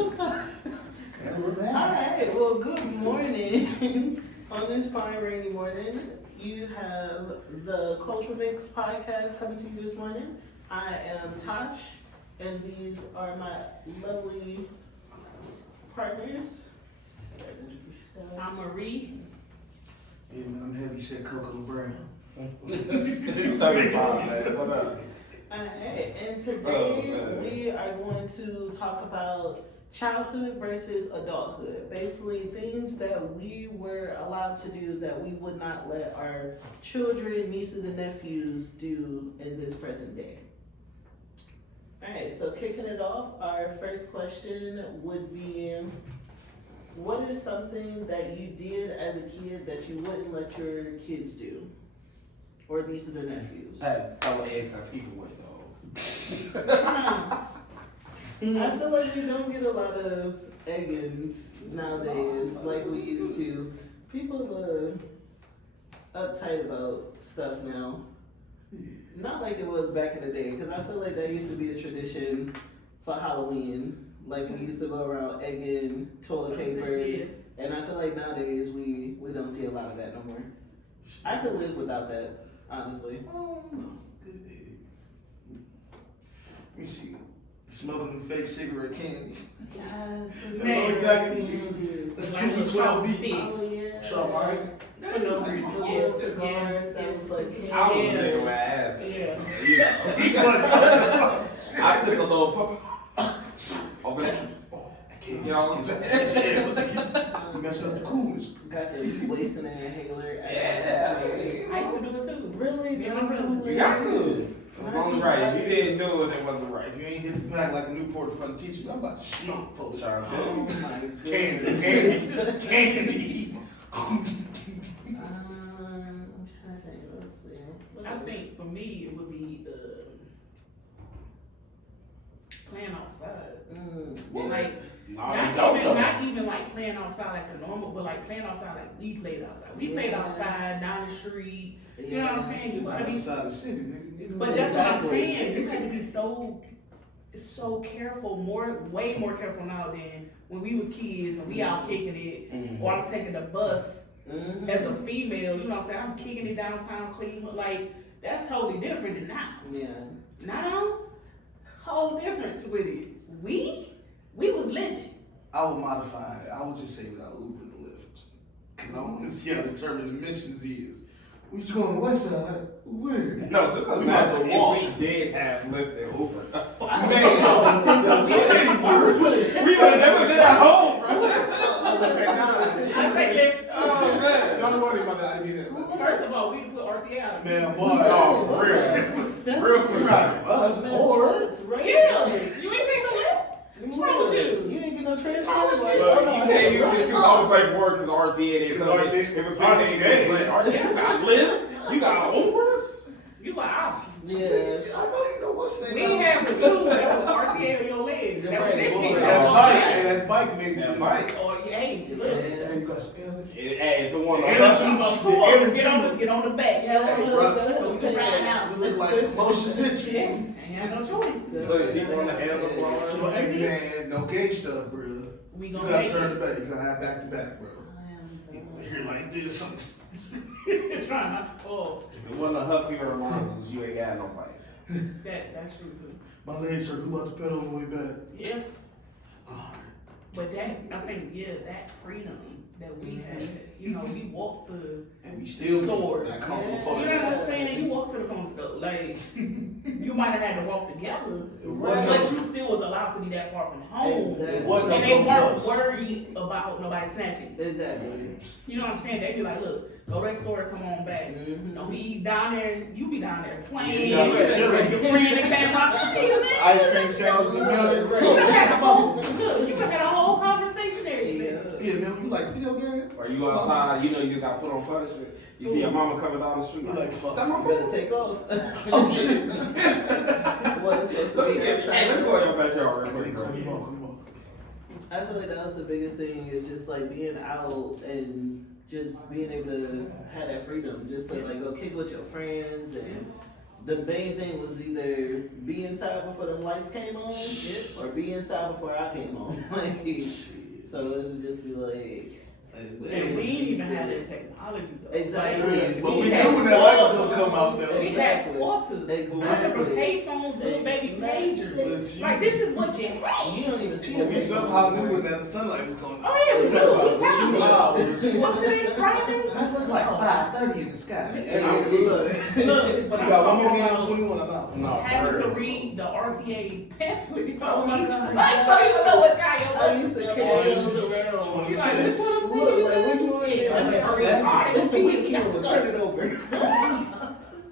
Oh, God. And we're back. All right. Well, good morning. On this fine rainy morning, you have the Culture Mix podcast coming to you this morning. I am Tosh, and these are my lovely partners. I'm Marie. Yeah, man, I'm heavy set Coco Brown. Certified, man. What up? Alright, and today we are going to talk about childhood versus adulthood. Basically, things that we were allowed to do that we would not let our children, nieces, and nephews do in this present day. Alright, so kicking it off, our first question would be, what is something that you did as a kid that you wouldn't let your kids do? Or nieces or nephews? I want to ask people with those. I feel like we don't get a lot of eggings nowadays like we used to. People are uptight about stuff now. Not like it was back in the day, because I feel like that used to be the tradition for Halloween. Like we used to go around egging toilet paper, and I feel like nowadays we don't see a lot of that no more. I could live without that, honestly. Oh, no. Good egg. Let me see. Smoking fake cigarette candy. Yes, It's like 12 beats. Oh yeah. Sharp Martin. No. Little cigars that was like I was a candy. nigga with ass. Yeah. I took a little pop. Over there. I can't. You know what I'm saying? You mess up the coolness. Got the wasting an inhaler. Yeah. I used to do it too. Really? Yeah, That's I'm what You got to. It was on the right. If you didn't do it, it wasn't right. If you ain't hit the pack like a Newport in front of teacher, I'm about to smoke for the Sharp. Oh my goodness. Candy. I'm trying to think. Let's see. I think for me it would be playing outside. Like not even like playing outside like the normal, but like playing outside like we played outside. We played outside down the street. You know what I'm saying? You It's gotta be, outside the city, nigga. but that's what I'm saying. You had to be so careful, way more careful now than when we was kids and we out kicking it, or I'm taking the bus as a female. You know what I'm saying? I'm kicking it downtown Cleveland. Like that's totally different than now. Yeah. Now, whole difference with it. We was living. I would modify it. I would just say without Uber and Lyft. Because I want to see how determined the missions is. We just going to the west side. Where? No, just imagine if we did have Lyft and Uber. We would have never been at home, bro. I take it. Oh, man. Don't worry about that. I mean that. First of all, we put RTA out of it. Man, boy. Oh, for real. Real quick. Us, or. It's right. Yeah, you ain't take no lift. What's wrong with you? You ain't get no transport. But you can't use it. You always wait for work because RTA didn't. It was 15 days later. You got Lyft. You got Uber. You were options. Yeah. I know you know what's that. We ain't have the two. That was RTA on your legs. That was it. Right. That bike made you. That bike. Or hey, look. And you got spell it. Hey, if it wasn't And on it's- Get on the back. Yeah, So we can ride out. You look like a motion picture. Yeah, ain't got no choice. Put people on the handle. So, hey, man, no gauge stuff, bro. We You gonna gotta make turn it. the back. You gotta have back to back, bro. Here like this. Trying not to fall. If it wasn't a Huffy or a Longo's, you ain't got no bike. That's true too. My legs hurt. Who about to pedal on the way back? Yeah. Alright. But I think that freedom that we had, we walked to And we still Store. That corner Yeah. before you the- know what I'm saying? You walk to the corner store. Like you might have had to walk together, Right. but you still was allowed to be that far from home. Exactly. It wasn't And no they weren't go-go's. worried about nobody snatching. Exactly. You know what I'm saying? They be like, look, go to that store, come on back. Don't be down there, you be down there playing. Yeah, Your sure. friend that came out, hey man. Ice cream sandwich in the middle. You done had a whole conversation there. Yeah, man, you like video game? Or you outside, you just got put on punishment. You see your mama coming down the street. You like, fuck. Stop my You better take off. Oh shit. What is supposed to Let me be get, hey, let me go in your backyard real quick, bro. Come on. I feel like that was the biggest thing is just like being out and just being able to have that freedom, just to like go kick with your friends and the main thing was either be inside before the lights came on, or be inside before I came on. Like, so it would just be like. And we didn't even have that technology though. Exactly. Like, But we had knew when that light was quarters. gonna come out though. We had quarters. Exactly. I remember payphones, little baby pagers. Like, this is what you had. You don't even see But it. we somehow knew when that sunlight was going. Oh yeah, we knew. We Two told hours. you. What's today, Friday? That looked like 5:30 in the sky. Hey, Look, but You I'm got one more talking game about of 21 about. No, having to word. read the RTA pamphlet. Oh my God. Like, so you know what time your I used to carry those around. 26. Look, like which one? Yeah, It's the weekend one. Turn it over.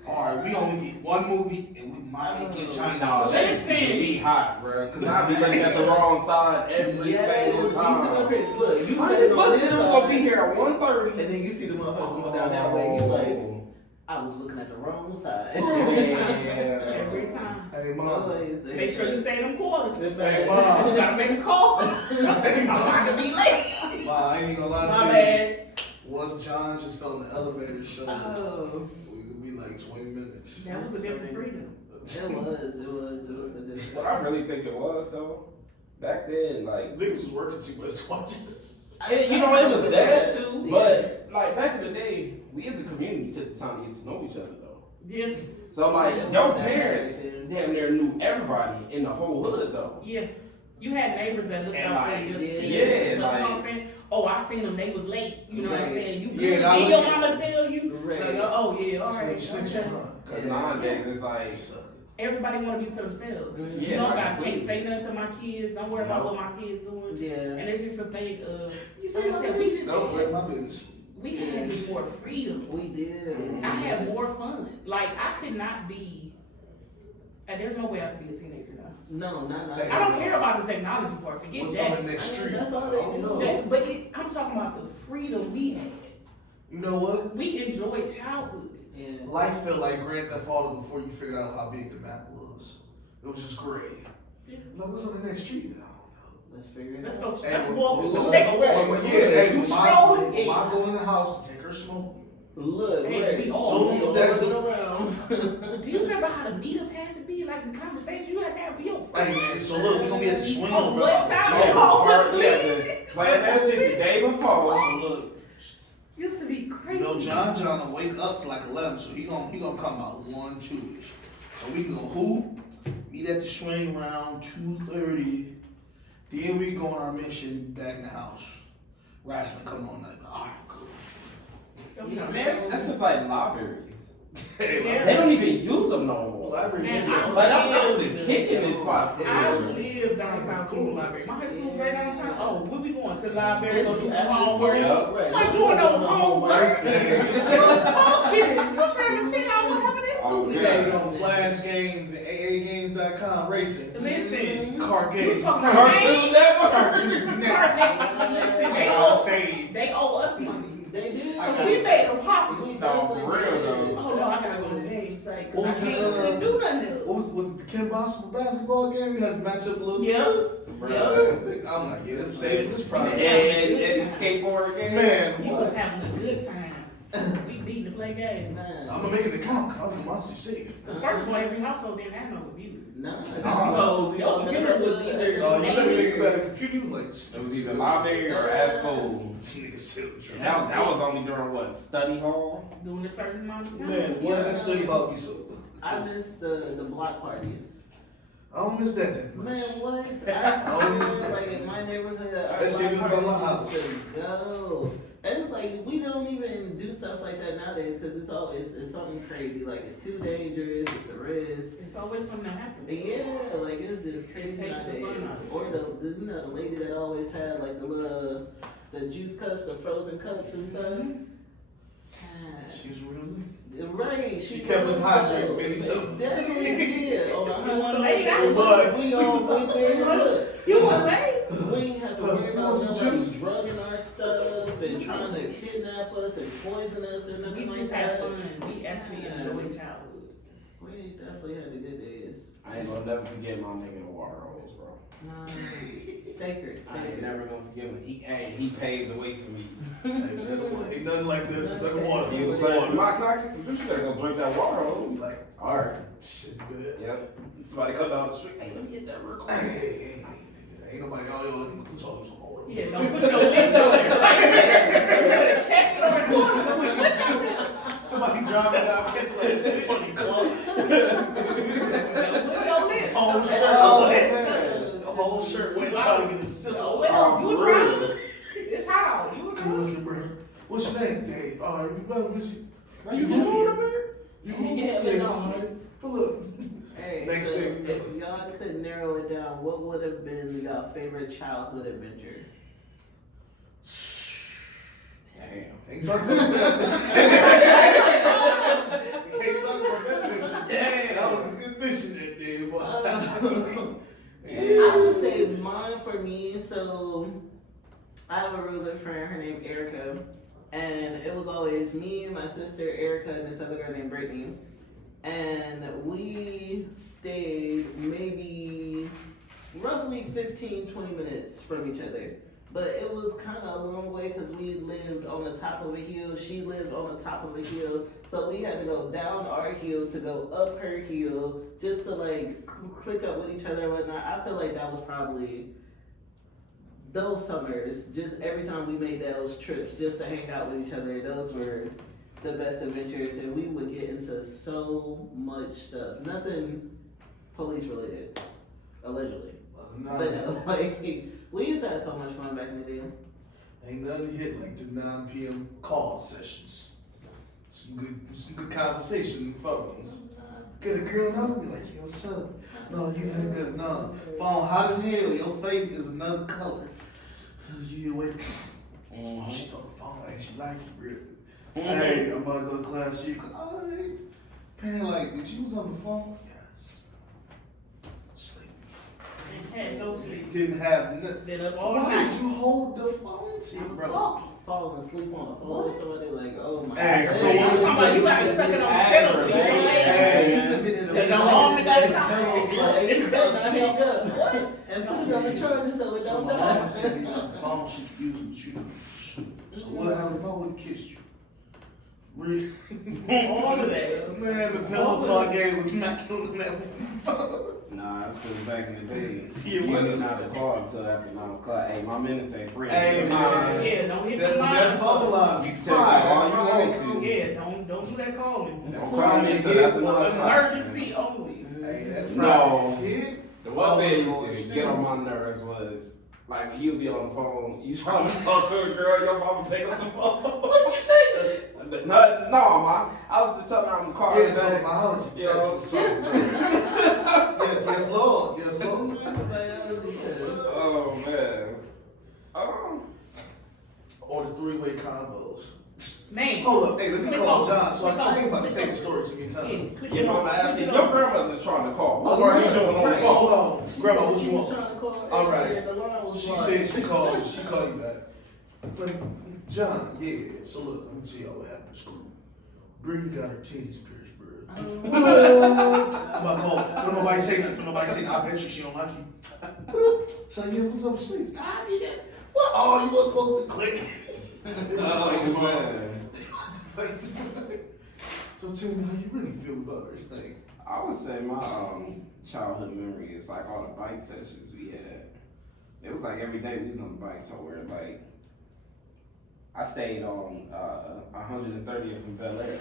Alright, we only get one movie and we might get China. No, that shit be hot, bro. Cause I be looking at the wrong side every single time. Look, you Why sit this on bus this is gonna be side, here at 1:30? and then you see the motherfucker going down that way. You like, I was looking at the wrong side. Every time. Hey, mom. Make sure you say them quarters. Hey, You mom. gotta make a call. Hey, I'm not gonna be late. Wow, I ain't even gonna lie My to you. bad. Was John just fell in the elevator show? Oh, We could be like 20 minutes. that was a different freedom. It was a different. What I really think it was though, back then, like, Niggas was working too much to watch this. you know, it was that too. but like back in the day, we as a community took the time to get to know each other though. Yeah, So like, your parents damn near knew everybody in the whole hood though. yeah. You had neighbors that looked And out for like, your yeah, kids. yeah, You know what I'm like- saying? Oh, I seen them. They was late. You know what I'm Right. saying? You Yeah, good? that Did your was- mama tell you? Right. Like, oh yeah, all right. Switch Okay. it on. Cause nowadays it's like, Everybody want to be to themselves. Mhm. You Yeah, know, I right. can't say nothing to my kids. Don't worry about No. what my kids doing. Yeah. And it's just a thing of, You like I said, we just Don't break my business. we had just more freedom. We did. I had more fun. Like I could not be. And there's no way I could be a teenager now. No, not. Hey, I don't care about the technology part. Forget What's on that. the next I mean, street? that's all they I don't do. know. I'm talking about the freedom we had. You know what? We enjoyed childhood. Yeah. Life felt like Grand Theft Auto before you figured out how big the map was. It was just gray. Yeah. Like, what's on the next street? I Let's figure it Let's out. go. Let's Hey, walk. well, Let's take a don't know. walk. When, hey, You when stroll my it. go in the house to take her smoking. Look, Hey, right. we all So know we that- looking around. Do you remember how the meetup had to be? Like the conversation you had to have with your Hey friends? man, so look, we gonna be at the swing. Oh, bro. what time? Yeah. Oh, part, what's you had to plan that shit the day before. So look, Used to be you crazy. know, John will wake up to like 11, so he gonna come about 1, 2-ish. So we can go hoop, meet at the swing around 2:30. Then we go on our mission back in the house. Wrestling come on like, alright, cool. You know, man. That's just like libraries. Hey, They don't even use them no more. library shit. Man, I- Like that was the kicking spot for I real. live downtown Cool Library. My high school's right downtown. Oh, where we going to the library? Go do some After homework. school, You right. ain't doing no homework. You was talking. You trying to figure out what happened in school Oh, You today. guys on Flash Games and AAGames.com racing. Listen, Card you games. talking about Cartoon games? Network. Cartoon Network. Listen, they I'll owe, save. they owe us money. They did. I We made them popular. We No, for real, definitely though. did. Oh no, I gotta go to the game site What because I was can't the, couldn't do nothing else. What was it the Kim Possible basketball game? We had to match up a little Yeah. bit. I'm like, yeah, let's save this And, project. and the skateboard game. Man, You was what? having a good time. We beat to play games. Man. I'm gonna make it a count. I'm a monster see. Because first of all, every household didn't have no computer. No. So your computer was either Oh, you better make maybe it better. Computer was like, It was either library or at school. This nigga silly. And that was only during what, study hall? doing a certain amount of time. Man, what that study hall be so. I miss the block parties. I don't miss that much. Man, what? don't miss I that. like in my neighborhood, our That shit block was by my parties used to go. And it's like we don't even do stuff like that nowadays because it's something crazy. Like it's too dangerous. It's a risk. It's always something that happens. Yeah, like it's just crazy takes the nowadays. fun out of it. Or the lady that always had like the juice cups, the frozen cups and stuff. Mm-hmm. God. She's really. Right, She kept us hydrated, many summers. Definitely did. On a You wanna hot lay summer down? day, we all went there. Look, You want late? we ain't have to worry about What's the nobody juice? drugging our stuff and trying to kidnap us and poison us and We nothing like just had that. fun. We actually enjoyed childhood. We definitely had the good days. I ain't gonna never forget my nigga in the water hose, bro. Sacred. I ain't never gonna forget him. He paved the way for me. Ain't nothing like that. That water. He was like, "Mike, can I get some juice? You gotta go drink that water hose." Like, All right. shit, man. Yep. Somebody come down the street. Hey, let me get that real quick. Hey, ain't nobody, y'all put some oil. Yeah, don't put your lips on there. Right there. Catch it on the corner. Somebody driving down, catch like fucking club. Don't put your lips. Whole Don't shirt. put it. The whole shirt went trying to get his silk. Oh, well, you a driver. It's hot. You a Good driver. looking, bro. What's your name, Dave? All right, you brother, what's you? Now you can go over there? You Yeah, but no. all right. But look, Hey, Next so thing. if y'all could narrow it down, what would have been your favorite childhood adventure? Damn. ain't talking about that. Ain't talking about that mission. Damn. That was a good mission that day, boy. I would say mine for me, so I have a real good friend, her name Erica, and it was always me, my sister Erica, and this other girl named Brittany. And we stayed maybe roughly 15-20 minutes from each other. But it was kind of a long way because we lived on the top of a hill. She lived on the top of a hill. So we had to go down our hill to go up her hill just to like click up with each other and whatnot. I feel like that was probably those summers, just every time we made those trips just to hang out with each other. Those were the best adventures, and we would get into so much stuff. Nothing police related, allegedly. Nah, But no, like, we used to have so much fun back in the day. ain't nothing hit like the 9 p.m. call sessions. Some good conversation in the phones. Get a girl number, be like, yo, what's up? No, you ain't good. No, phone hot as hell. Your face is another color. You wait. Oh, she told the phone, ain't she like you, really? Hey, I'm about to go to class. She go, all right. Paying like, did you was on the phone? Yes. Sleep. Had no sleep. Didn't have nothing. Been up all Why night. did you hold the phone to you, bro? Falling asleep on the phone with somebody, like, oh my Hey, god. so what was Talking about you got to tuck it on the pillow so you can lay. Hey, don't harm the guy's time. Like, you better hang up and put it on the charger so it So don't my mama die. said me on the phone she could use with you. So what happened if I would have kissed you? Really? All of that. Man, the pillow talk game was not killing that one. Nah, that's because back in the day, Yeah, you what didn't is- have to call until after 9 o'clock. Hey, my minutes ain't free. Hey, man. Yeah, don't hit the That line. phone line You be can text fried. me all you That want Friday to. Yeah, don't do that calling. That On Friday Friday until hit, after 9 boy. o'clock. Emergency only. Hey, that No. Friday hit. The one thing that used to get on my nerves was, like, you'd be on the phone, you trying to talk to a girl, your mama pick up the phone. What did you say? No, ma. I was just telling her I'm calling Yeah, so back. biology. Yo. That's what I'm talking about. Yes, Lord. Yes, Lord. Oh, man. Or the three-way combos. Name. Hold up, hey, let me Click call on. John. So Click I on. ain't about to say the story too many Yeah, times. click Your it on. mama asking, Click it your on. grandmother's trying to call. What Oh, are you right, doing on the right. phone? Hold on, Grandma, what you want? Trying to call All right. and the line was She blocked. said she called you. She called you back. But John, yeah. So look, let me tell y'all what happened in school. Brittany got her titties pierced, bro. I'm about to call. Don't nobody say nothing. Don't nobody say nothing. I bet you she don't like you. So yeah, what's up, sis? I did that. What? Oh, you was supposed to click. Oh, man. So tell me how you really feel about this thing. I would say my childhood memory is like all the bike sessions we had. It was like every day we was on the bike somewhere. Like I stayed on 130th from Bel Air.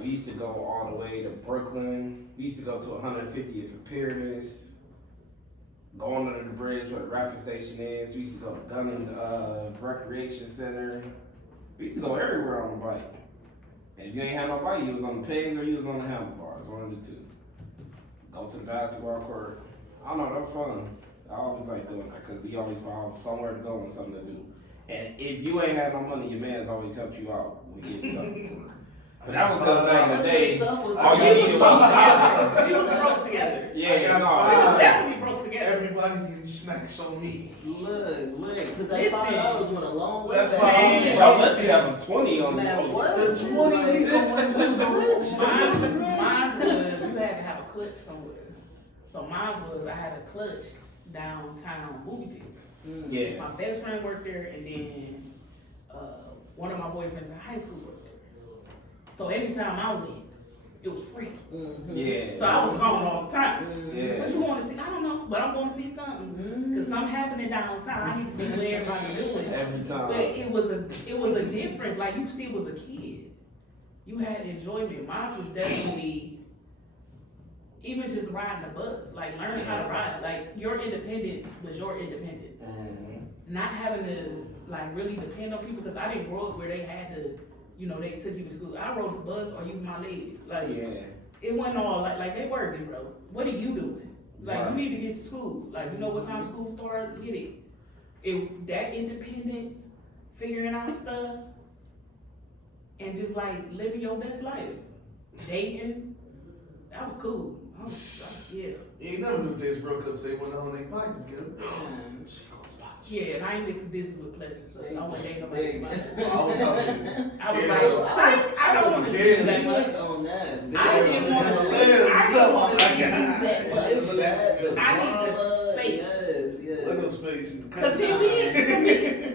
We used to go all the way to Brooklyn. We used to go to 150th from Pyramus. Go under the bridge where the rapid station is. We used to go to Gunning Recreation Center. We used to go everywhere on the bike. And if you ain't had no bike, you was on the pegs or you was on the handlebars, one of the two. Go to the basketball court. I don't know, that was fun. I always like doing that because we always found somewhere to go and something to do. And if you ain't had no money, your man's always helped you out when you get something. But that was because back in the day, all you needed was We was broke together. yeah, We no. was definitely broke together. Everybody getting snacks on me. Look, because that Listen. $5 went a long way That back. $5 Unless you have a 20 on Man, you. what? The 20s ain't going to the Mine was, you had to have a clutch somewhere. So mine was I had a clutch downtown movie theater. Yeah. My best friend worked there, and then one of my boyfriends in high school worked there. So anytime I went, it was free. Yeah. So I was gone all the time. Yeah. What you want to see? I don't know, but I'm going to see something. Cause something happening downtown. I need to see what everybody's doing. Every time. But it was a difference. Like you still was a kid. You had enjoyment. Mine was definitely even just riding the bus, like learning how to ride. Like your independence was your independence. Not having to like really depend on people, because I didn't grow up where they had to, you know, they took you to school. I rode the bus or used my legs. Like it wasn't all like they working, bro. What are you doing? Like you need to get to school. Like you know what time school starts? Get it. That independence, figuring out stuff, and just like living your best life. Dating, that was cool. Yeah. You ain't never knew days broke up, say one on their pockets together. She goes pockets. Yeah, and I ain't mixed business with pleasure, so I wouldn't date nobody. I was like, I was like, psych, I don't want to see you that much. On that. I didn't want to see you. I didn't want to see you that much. I need the space. Yes. Little space. Cause then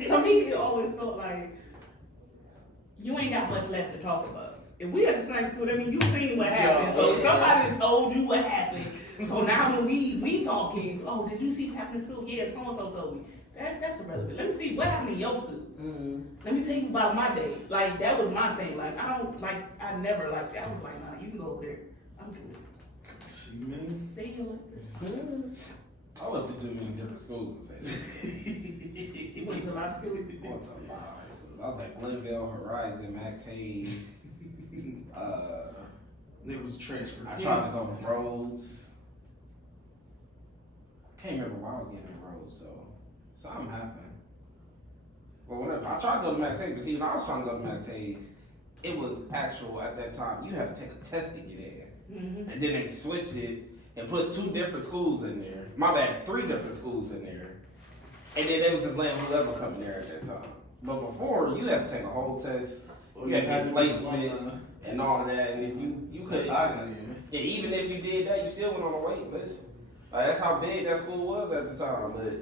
to me, it always felt like you ain't got much left to talk about. If we at the same school, that means you seen what happened. So somebody told you what happened. So now when we talking, oh, did you see what happened in school? Yeah, so and so told me. That's irrelevant. Let me see what happened in your school. Let me tell you about my day. Like that was my thing. Like I never liked that. I was like, nah, you can go over there. I'm good. See me? See you later. I went to too many different schools to say this. You went to a lot of schools? I went to a lot of schools. I was at Glenville, Horizon, Max Hayes. It was transferred. I tried to go to Rhodes. Can't remember why I was getting in Rhodes though. Something happened. Well, whatever. I tried to go to Max Hayes, but see, when I was trying to go to Max Hayes, it was actual at that time. You had to take a test to get in, and then they switched it and put 2 different schools in there. My bad, 3 different schools in there, and then they was just letting whoever come in there at that time. But before, you had to take a whole test. You had to get placement and all of that, and if you couldn't, yeah, even if you did that, you still went on a wait list. Like, that's how big that school was at the time, but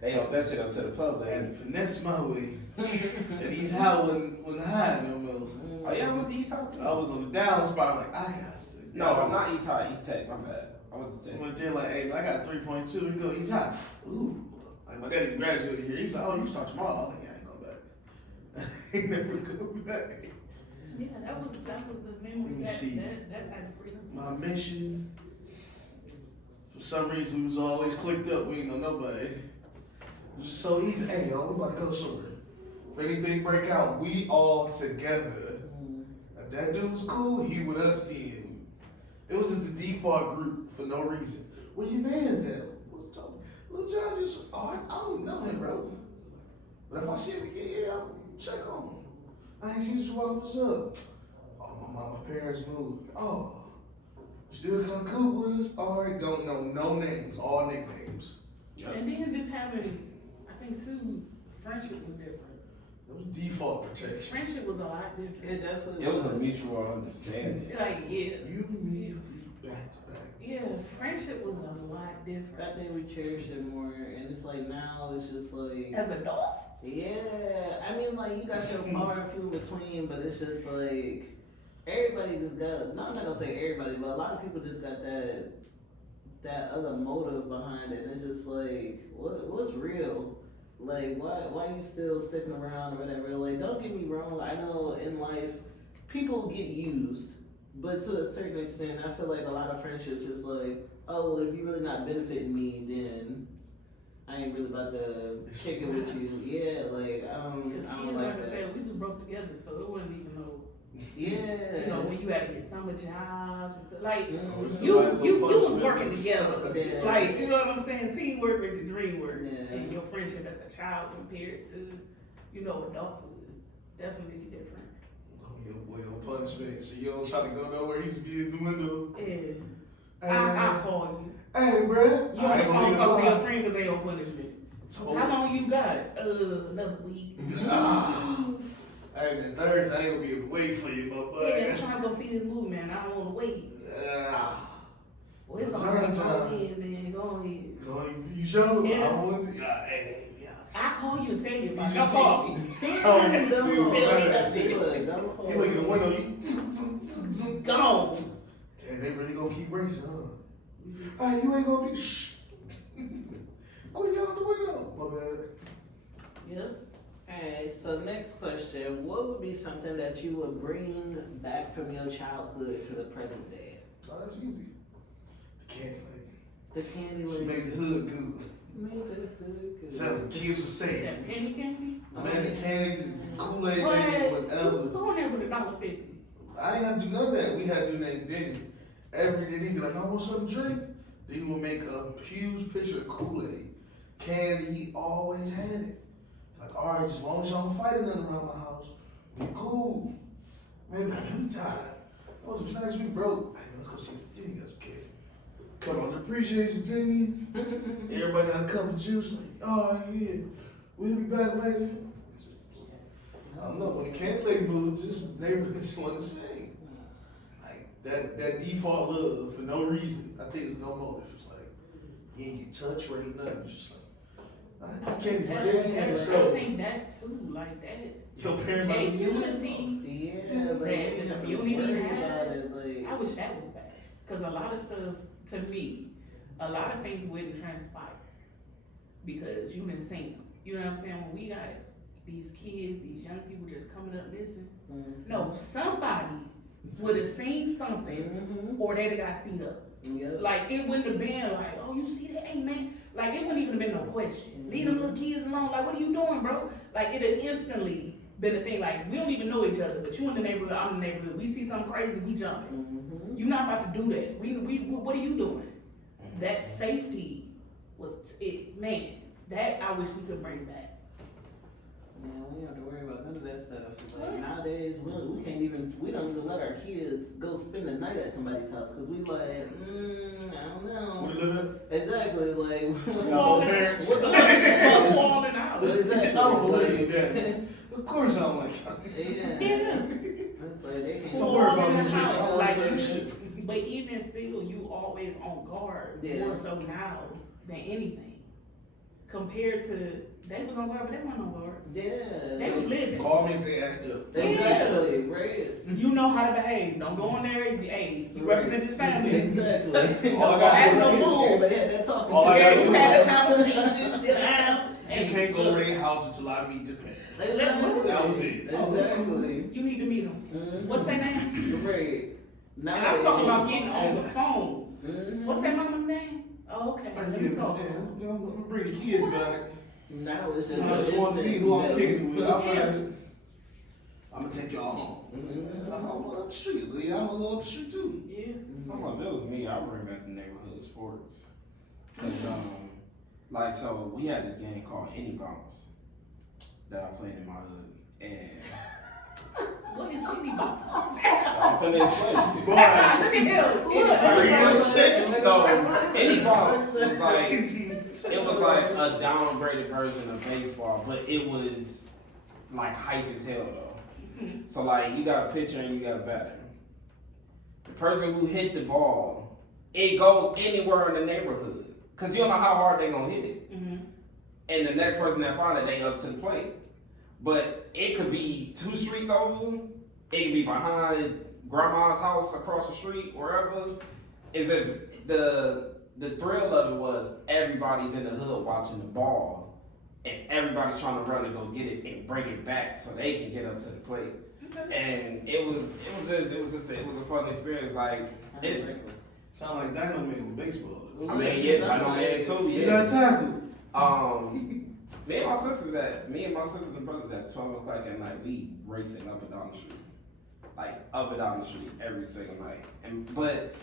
they opened that shit up to the public. And finesse my way. And East High wasn't high no more. Oh yeah, I went to East High too. I was on the down spot, like, I got to. No, I'm not East High, East Tech, my bad. I went to Tech. I went there like, hey, man, I got 3.2. You go East High. Ooh. Like, my daddy graduated here. He's like, oh, you start tomorrow. I'm like, yeah, I ain't going back. I ain't never going back. Yeah, that was the memory. Let me see. That type of freedom. My mission, for some reason, we was always clicked up. We ain't know nobody. It was just so easy. Hey, y'all, we about to go swimming. If anything break out, we all together. If that dude was cool, he with us then. It was just a default group for no reason. Where your man's at? What's up? Little John just, I don't know him, bro. But if I see him again, yeah, I'll check on him. I ain't seen you while what's up. Oh, my parents moved. Oh, still come cook with us? All right, don't know no names, all nicknames. Yep. And then just having, I think too, friendship was different. It was default protection. Friendship was a lot different. It definitely It was a mutual understanding. Like, yeah. You and me, we back to back. Yeah, friendship was a lot different. I think we cherish it more, and it's like now it's just like As adults? yeah. I mean, like you got your far and few between, but it's just like everybody just got. No, I'm not gonna say everybody, but a lot of people just got that other motive behind it. And it's just like, what's real? Like, why you still sticking around or whatever? Like, don't get me wrong. I know in life people get used. But to a certain extent, I feel like a lot of friendships is like, oh, well, if you're really not benefiting me, then I ain't really about to kick it with you. Yeah, like, I don't like that. Say, we was broke together, so it wasn't even no. Yeah. You know, when you had to get summer jobs and stuff. Like, Mm-hmm. you was working together. Yeah. Like, you know what I'm saying? Teamwork make the dream work. Yeah. And your friendship as a child compared to, you know, adulthood, definitely different. Your punishment. So you don't try to go nowhere. He used to be in the window. Yeah. Hey, I'll call you. Hey, bruh. You on the phone talk to your friend because they on punishment. Totally. How long you got? Another week. Hey, man, Thursday I ain't gonna be able to wait for you, my boy. Yeah, I'm trying to go see this movie, man. I don't want to wait. Well, it's John, alright. Go John. ahead, man. Go ahead. You sure? Yeah. I want to. Hey, yeah. I call you and tell you about Did it. you Don't see- call me. Don't Tell me do that shit. You look at the window, you. Gone. Damn, they really gonna keep racing, huh? Hey, you ain't gonna be. Shh. Quit yelling out the window. My bad. Yep. Alright, so next question. What would be something that you would bring back from your childhood to the present day? Oh, that's easy. The candy lady. The candy She lady. made the hood good. Made the hood good. So the kids were safe. That penny candy? Man, the candy, the Kool-Aid, What? thing, Who's whatever. going there with $1.50? I ain't have to do none of that. We had to do that then. Every day, he'd be like, I want something to drink. Then he would make a huge picture of Kool-Aid. Candy, he always had it. Like, all right, as long as y'all don't fight nothing around my house, we cool. Man, I'm tired. That was some snacks we broke. Hey, let's go see if Jenny got some candy. Come on, appreciation, Jenny. Everybody got a cup of juice. Like, oh, yeah. We'll be back later. I don't know, when the candy lady moved, just neighborhoods wasn't the same. Like that default love for no reason. I think it's no motive. It's like you ain't get touched or ain't nothing. It's just like I can't I forget it and stuff. think that too, like that. Your parents That like you unity. Yeah, That like, the you gotta community worry had. about it, like, I wish that was back. Cause a lot of stuff, to me, a lot of things wouldn't transpire. Because you didn't see them. You know what I'm saying? When we got these kids, these young people just coming up missing. mhm. No, somebody would have seen something Mhm. or they'd have got beat up. Yep. Like, it wouldn't have been like, oh, you see that? Hey, man. Like, it wouldn't even have been no question. Leave them little kids alone. Like, what are you doing, bro? Like, it'd have instantly been a thing. Like, we don't even know each other, but you in the neighborhood, I'm in the neighborhood. We see something crazy, we jumping. Mhm. You're not about to do that. We what are you doing? That safety was, it, man, that I wish we could bring back. Yeah, we don't have to worry about none of that stuff. Like, nowadays, we don't even let our kids go spend the night at somebody's house because we like, I don't Where know. you live Exactly, like, Who Y'all all in- parents. Who all in the house? exactly. at? I don't believe like, that. Of course I don't like Yeah. Yeah. It's like they Who can't. Don't worry all about in me, the Jake. house? I'll Like, worry about you shit. should, but even still, you always on guard, Yeah. more so now than anything. Compared to, they was on guard, but they weren't on guard. Yeah. They was living. Call me if they act up. Exactly, right? You know how to behave. Don't go in there. Hey, you represent this family. Exactly. All I gotta As do a is- fool. Everybody had that talking. All I to. gotta You do had a is- conversation, sit down. You can't go to their house until I meet the parents. Exactly. That was it. Exactly. You need to meet them. Mhm. What's their name? Right. And I'm talking about getting on the phone. Mhm. What's their mama's name? Oh, okay. Let me talk to them. I'm gonna bring the kids back. Now it's just. I just want to be who I'm kicking with. I'm gonna take y'all home. Mhm. I'm up the street, Lee. I'm gonna go up the street too. Yeah. Come on, that was me. I bring back the neighborhood sports. Cause like so we had this game called Any Bounce that I played in my hood, and What is anybody? so I'm finna explain it to you. So Any Bounce was like it was like a downgraded version of baseball, but it was like hype as hell though. So like you got a pitcher and you got a batter. The person who hit the ball, it goes anywhere in the neighborhood. Cause you don't know how hard they gonna hit it. Mm-hmm. And the next person that find it, they up to the plate. But it could be 2 streets over, it could be behind grandma's house across the street, wherever. It's just the thrill of it was everybody's in the hood watching the ball, and everybody's trying to run and go get it and bring it back so they can get up to the plate. And it was a fun experience. Like it, Sound like Dino Man with baseball. I mean, yeah, I know man too. You Yeah. got tackled. Me and my sisters and brothers at 12 o'clock at night, we racing up and down the street. Like up and down the street every single night. And but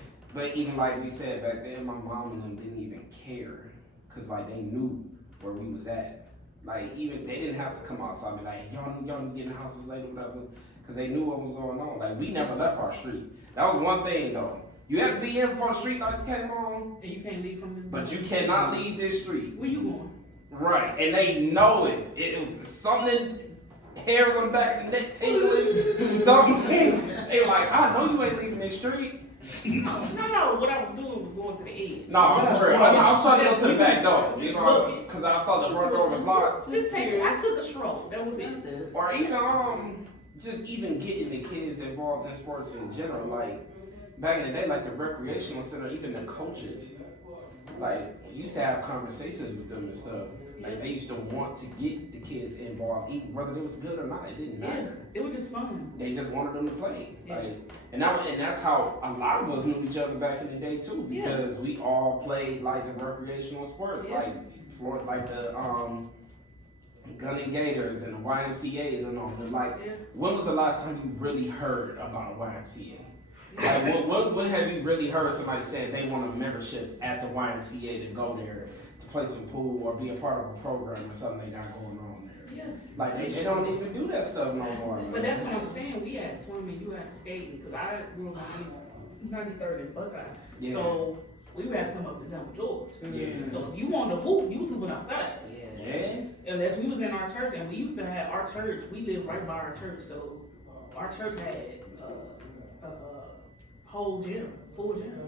even like we said back then, my mom and them didn't even care. Cause like they knew where we was at. Like even they didn't have to come outside and be like, y'all need to get in the houses later, whatever. Cause they knew what was going on. Like we never left our street. That was one thing though. You have to be here before the street lights came on. And you can't leave from this. But you cannot leave this street. Where you going? Right, and they know it. It was something, hairs on the back of the neck tingling, something. They were like, I know you ain't leaving this street. No. What I was doing was going to the edge. No, for real. I was trying to go to the back door. You know, because I thought the front door was locked. Just take it. I took a stroll. That was it. Or even just even getting the kids involved in sports in general. Like back in the day, like the recreational center, even the coaches, like we used to have conversations with them and stuff. Like they used to want to get the kids involved, even whether it was good or not. It didn't matter. It was just fun. They just wanted them to play. Like, and that's how a lot of us knew each other back in the day too, because we all played like the recreational sports, like the Gun and Gators and the YMCA's and all. But like, when was the last time you really heard about a YMCA? Like, when have you really heard somebody say they want a membership at the YMCA to go there to play some pool or be a part of a program or something they got going on there? Yeah. Like they don't even do that stuff no more. But that's what I'm saying. We had swimming, you had skating, because I grew up on 93rd and Buckeye. Yeah. So we would have to come up to Zampa George. Yeah. So if you wanted to hoop, you was hooping outside. Yeah. Unless we was in our church, and we used to have our church, we lived right by our church, so our church had whole gym, full gym.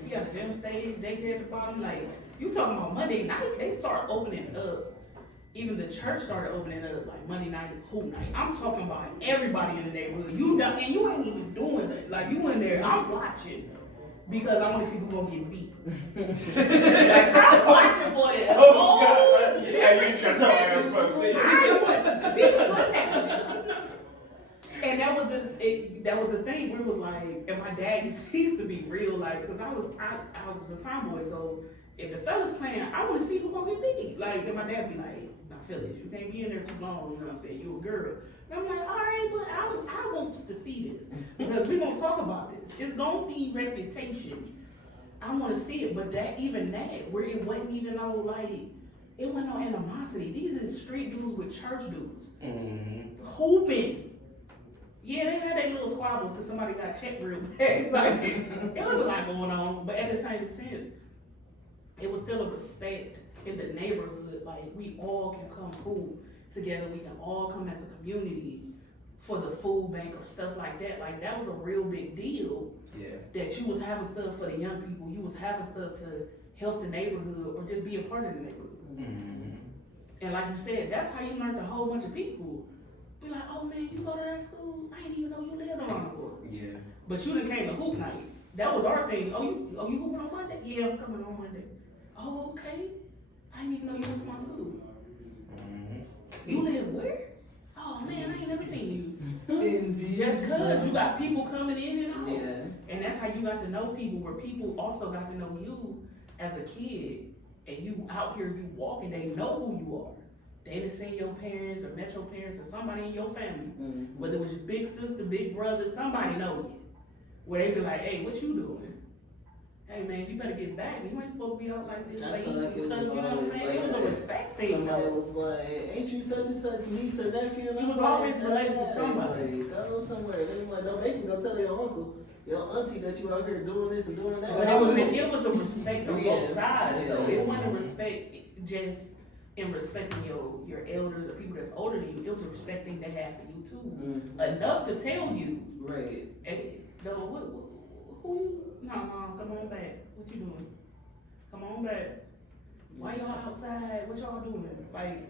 We got a gym stage, daycare at the bottom. Like, you talking about Monday night, they start opening up. Even the church started opening up like Monday night, hoop night. I'm talking about everybody in the neighborhood. You done, and you ain't even doing it. Like, you in there, I'm watching. Because I want to see who's gonna get beat. Like, I'm watching for it. Oh, God. Yeah, you got your ass busted. I want to see what's happening. And that was the thing where it was like, and my dad used to be real, like, because I was a tomboy, so if the fellas playing, I want to see who's gonna get beat. Like, and my dad be like, now fellas, you can't be in there too long, you know what I'm saying? You a girl. And I'm like, all right, but I want to see this. Because we're gonna talk about this. It's gonna be reputation. I want to see it, but where it wasn't even no, like, it wasn't no animosity. These is street dudes with church dudes. Mm-hmm. Hooping. Yeah, they had their little squabbles because somebody got checked real bad. Like, it was a lot going on, but at the same sense, it was still a respect in the neighborhood. Like, we all can come hoop together. We can all come as a community for the food bank or stuff like that. Like, that was a real big deal. Yeah. That you was having stuff for the young people. You was having stuff to help the neighborhood or just be a part of the neighborhood. Mm-hmm. And like you said, that's how you learned a whole bunch of people. Be like, oh man, you go to that school? I didn't even know you lived around the world. Yeah. But you done came to hoop night. That was our thing. Oh, you hooping on Monday? Yeah, I'm coming on Monday. Oh, okay. I didn't even know you went to my school. Mm-hmm. You live where? Oh man, I ain't never seen you. Just cause you got people coming in and out. Yeah. And that's how you got to know people, where people also got to know you as a kid. And you out here, you walking, they know who you are. They done seen your parents or met your parents or somebody in your family. Mm-hmm. Whether it was your big sister, big brother, somebody know you. Where they be like, hey, what you doing? Hey man, you better get back. You ain't supposed to be out like this. Like, you know what I'm saying? It was a respect thing. Somebody was like, ain't you such and such niece or nephew? He was always related to somebody. Go somewhere. They was like, no, they can go tell your uncle, your auntie that you out here doing this and doing that. But it was a respect on both sides though. It wasn't a respect just in respecting your elders or people that's older than you. It was a respect thing they had for you too. Mm-hmm. Enough to tell you. Right. Hey, no, who you? No, come on back. What you doing? Come on back. Why y'all outside? What y'all doing? Like,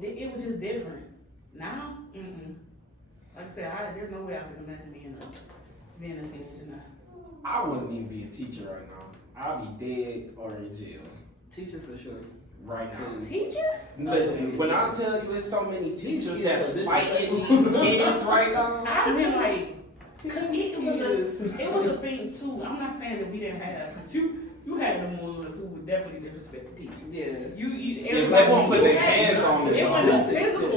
it was just different. Now, like I said, there's no way I can imagine being a teenager now. I wouldn't even be a teacher right now. I'd be dead or in jail. Teacher for sure. Right now. Teacher? Listen, when I tell you there's so many teachers that's fighting these kids right now. I'd have been like, because it was a thing too. I'm not saying that we didn't have, because you had them ones who would definitely disrespect the teacher. Yeah. They won't put their hands on it. It wasn't physical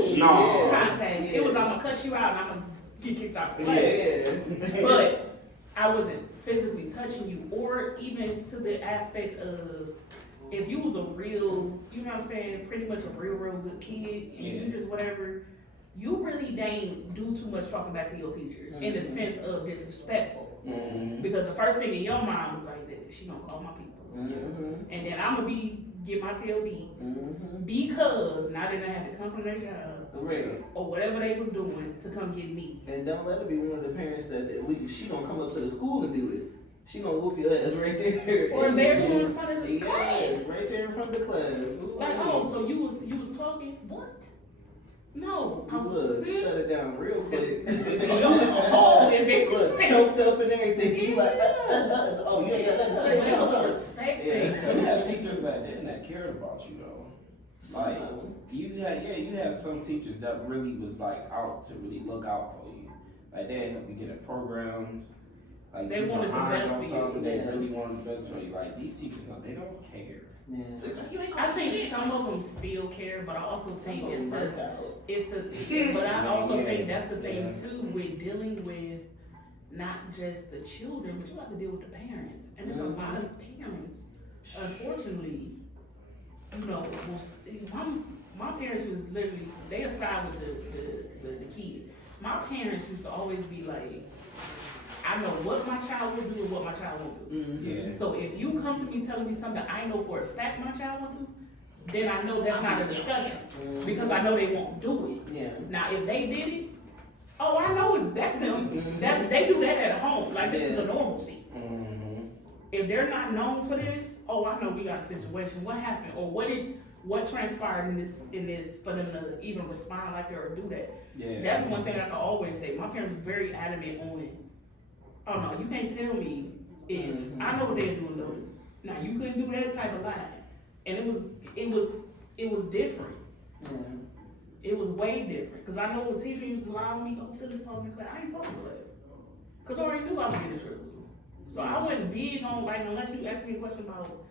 contact. Yeah. It was, I'm going to cuss you out and I'm going to get kicked out the class. Yeah. But I wasn't physically touching you, or even to the aspect of, if you was a real, you know what I'm saying, pretty much a real good kid, and you just whatever, you really didn't do too much talking back to your teachers in the sense of disrespectful. Mm-hmm. Because the first thing in your mind was like, she gonna call my people. Mm-hmm. And then I'm gonna get my tail beat. Mm-hmm. Because now they done had to come from their job or whatever they was doing to come get me. And don't let it be one of the parents that she gonna come up to the school and do it. She gonna whoop your ass right there. Or embarrass you in front of the Yes, class. right there in front of the class. Ooh, Like, oh, so you was talking? What? No. Look, shut it down real quick. Oh, Look, choked up and everything. You like, oh, you ain't got nothing to say That was now. a respect Yeah. thing. You had teachers back then that cared about you though. Like you had some teachers that really was like out to really look out for you. Like they help you get in programs. Like They you wanted the behind best on for you. something, they Yeah. really wanted the best for you. Like these teachers, they don't care. Yeah. I think some of them still care, but I also think it's a, but I also Yeah. think that's the thing Yeah. too, with dealing with not just the children, but you have to deal with the parents. And there's a lot of parents, unfortunately, you know, my parents was literally, they aside with the kids. My parents used to always be like, I know what my child will do and what my child won't do. Mm-hmm. Yeah. So if you come to me telling me something I know for a fact my child won't do, then I know that's not a discussion, because I know they won't do it. Yeah. Now, if they did it, oh, I know it, that's them. They do that at home, like this is a normalcy. Mm-hmm. If they're not known for this, oh, I know we got a situation. What happened, or what transpired in this for them to even respond like that or do that? Yeah. That's one thing I can always say. My parents were very adamant on, oh no, you can't tell me if I know what they're doing though. Now you couldn't do that type of lie, and it was different. Mm-hmm. It was way different, cause I know when teacher used to lie on me. Oh, Phyllis talking to class. I ain't talking to class, cause I already knew I was getting in trouble. So I wasn't big on, like, unless you ask me a question about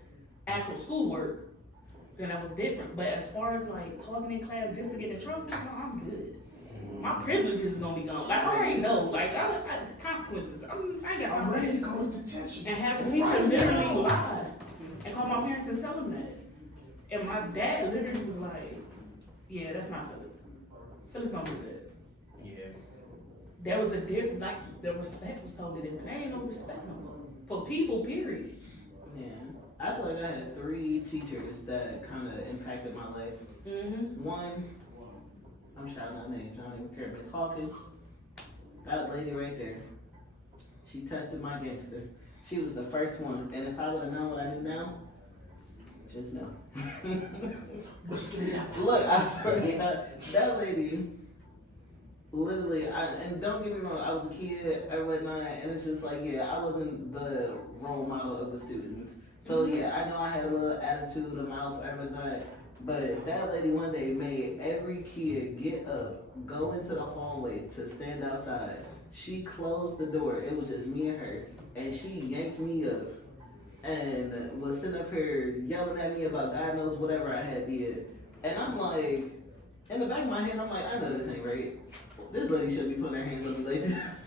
actual schoolwork, then that was different. But as far as like talking in class just to get in trouble, no, I'm good. My privileges is gonna be gone. Like I already know, like I consequences. I ain't got time I'm for ready that. to go to detention. And have a teacher literally lie and call my parents and tell them that. And my dad literally was like, "Yeah, that's not Phyllis. Phyllis don't do that." Yeah. There was a different, like the respect was totally different. There ain't no respect no more for people. Period. Yeah. I feel like I had 3 teachers that kind of impacted my life. Mm-hmm. One, I'm shouting out names, I don't even care. Miss Hawkins, that lady right there, she tested my gangster. She was the first one, and if I would have known what I knew now, just know. Look, I swear to God, that lady, literally, and don't get me wrong, I was a kid and whatnot, and it's just like, yeah, I wasn't the role model of the students. So yeah, I know I had a little attitude, a mouth, and whatnot, but that lady one day made every kid get up, go into the hallway to stand outside. She closed the door, it was just me and her, and she yanked me up and was sitting up here yelling at me about God knows whatever I had did. And I'm like, in the back of my head, I'm like, I know this ain't right. This lady shouldn't be putting her hands on me like this.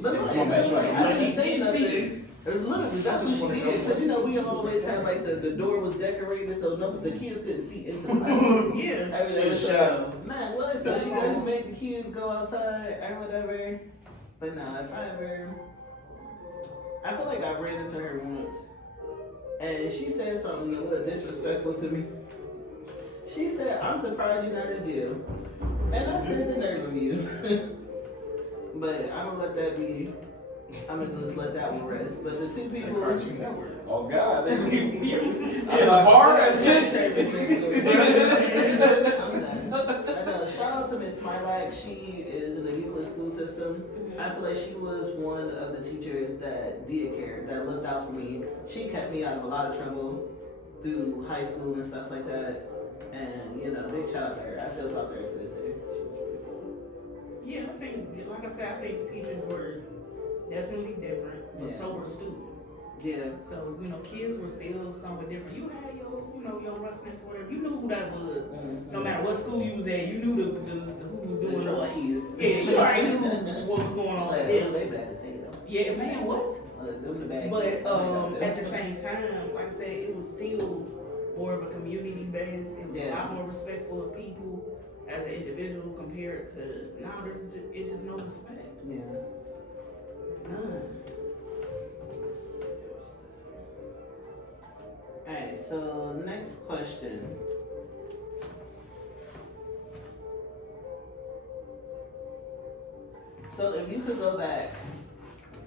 But like, I didn't say nothing. Literally, that's what she did. So you know, we always had like the door was decorated so the kids couldn't see into the house. Yeah. See the shadow. Man, what? So she just made the kids go outside or whatever. But nah, if I feel like I ran into her once, and she said something a little disrespectful to me. She said, "I'm surprised you're not in jail," and I said, "The nerve of you." But I'm gonna let that be. I'm gonna just let that one rest. But the 2 people. Cartoon Network. Oh God. I'm In not- the bar I'm at done. Shout out to Miss Smilak. She is in the Euclid school system. I feel like she was one of the teachers that did care, that looked out for me. She kept me out of a lot of trouble through high school and stuff like that. And you know, big shout out to her. I still talk to her to this day. Yeah, I think, like I said, I think teachers were definitely different, but so were students. Yeah. So, you know, kids were still somewhat different. You had your, you know, your roughnecks or whatever. You knew who that was. Mm-hmm. No matter what school you was at, you knew who was doing Control what. kids. Yeah, you already knew what was going on. Like, Yeah, they bad as hell. yeah, man, what? Them the bad But kids. at the same time, like I said, it was still more of a community base. It was a lot more respectful of people as an individual compared to now. It's just no respect. Yeah. None. Alright, so next question. So if you could go back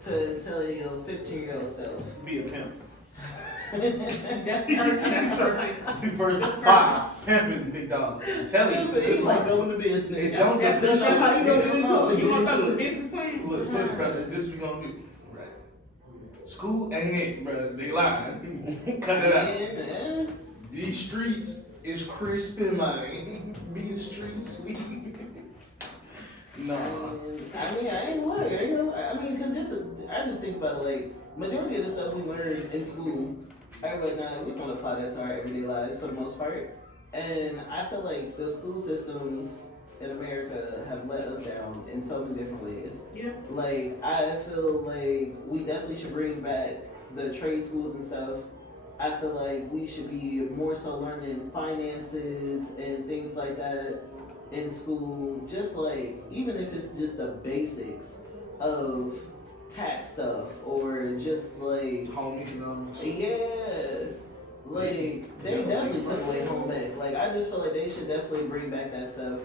to tell your 15-year-old self? Be a pimp. That's perfect. That's perfect. First spot, pimping, big dog. I'm telling you, So you like going to business. It don't That's go- how you gonna get into it. You want Get something into it. business plan? Look, brother, this we gonna do. Right. School ain't it, brother. Big line. Cut it out. Yeah. These streets is crispy, man. Being street sweet. No. I mean, I ain't lying. I ain't gonna lie. I mean, I just think about it like, majority of the stuff we learn in school, everybody now, we don't apply that to our everyday lives for the most part. And I feel like the school systems in America have let us down in so many different ways. Yeah. Like, I feel like we definitely should bring back the trade schools and stuff. I feel like we should be more so learning finances and things like that in school. Just like, even if it's just the basics of tax stuff or just like, Home economics. yeah, like they definitely took away home ec. Like, I just feel like they should definitely bring back that stuff.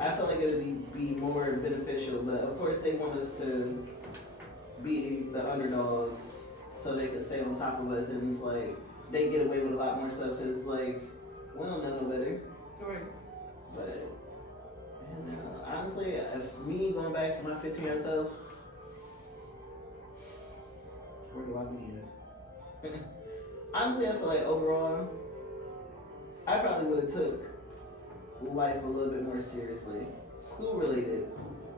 I feel like it would be more beneficial, but of course they want us to be the underdogs so they can stay on top of us, and it's like they get away with a lot more stuff because like we don't know no better. Correct. But and, honestly, if me going back to my 15-year-old self, where do I begin? Honestly, I feel like overall, I probably would have took life a little bit more seriously. School related,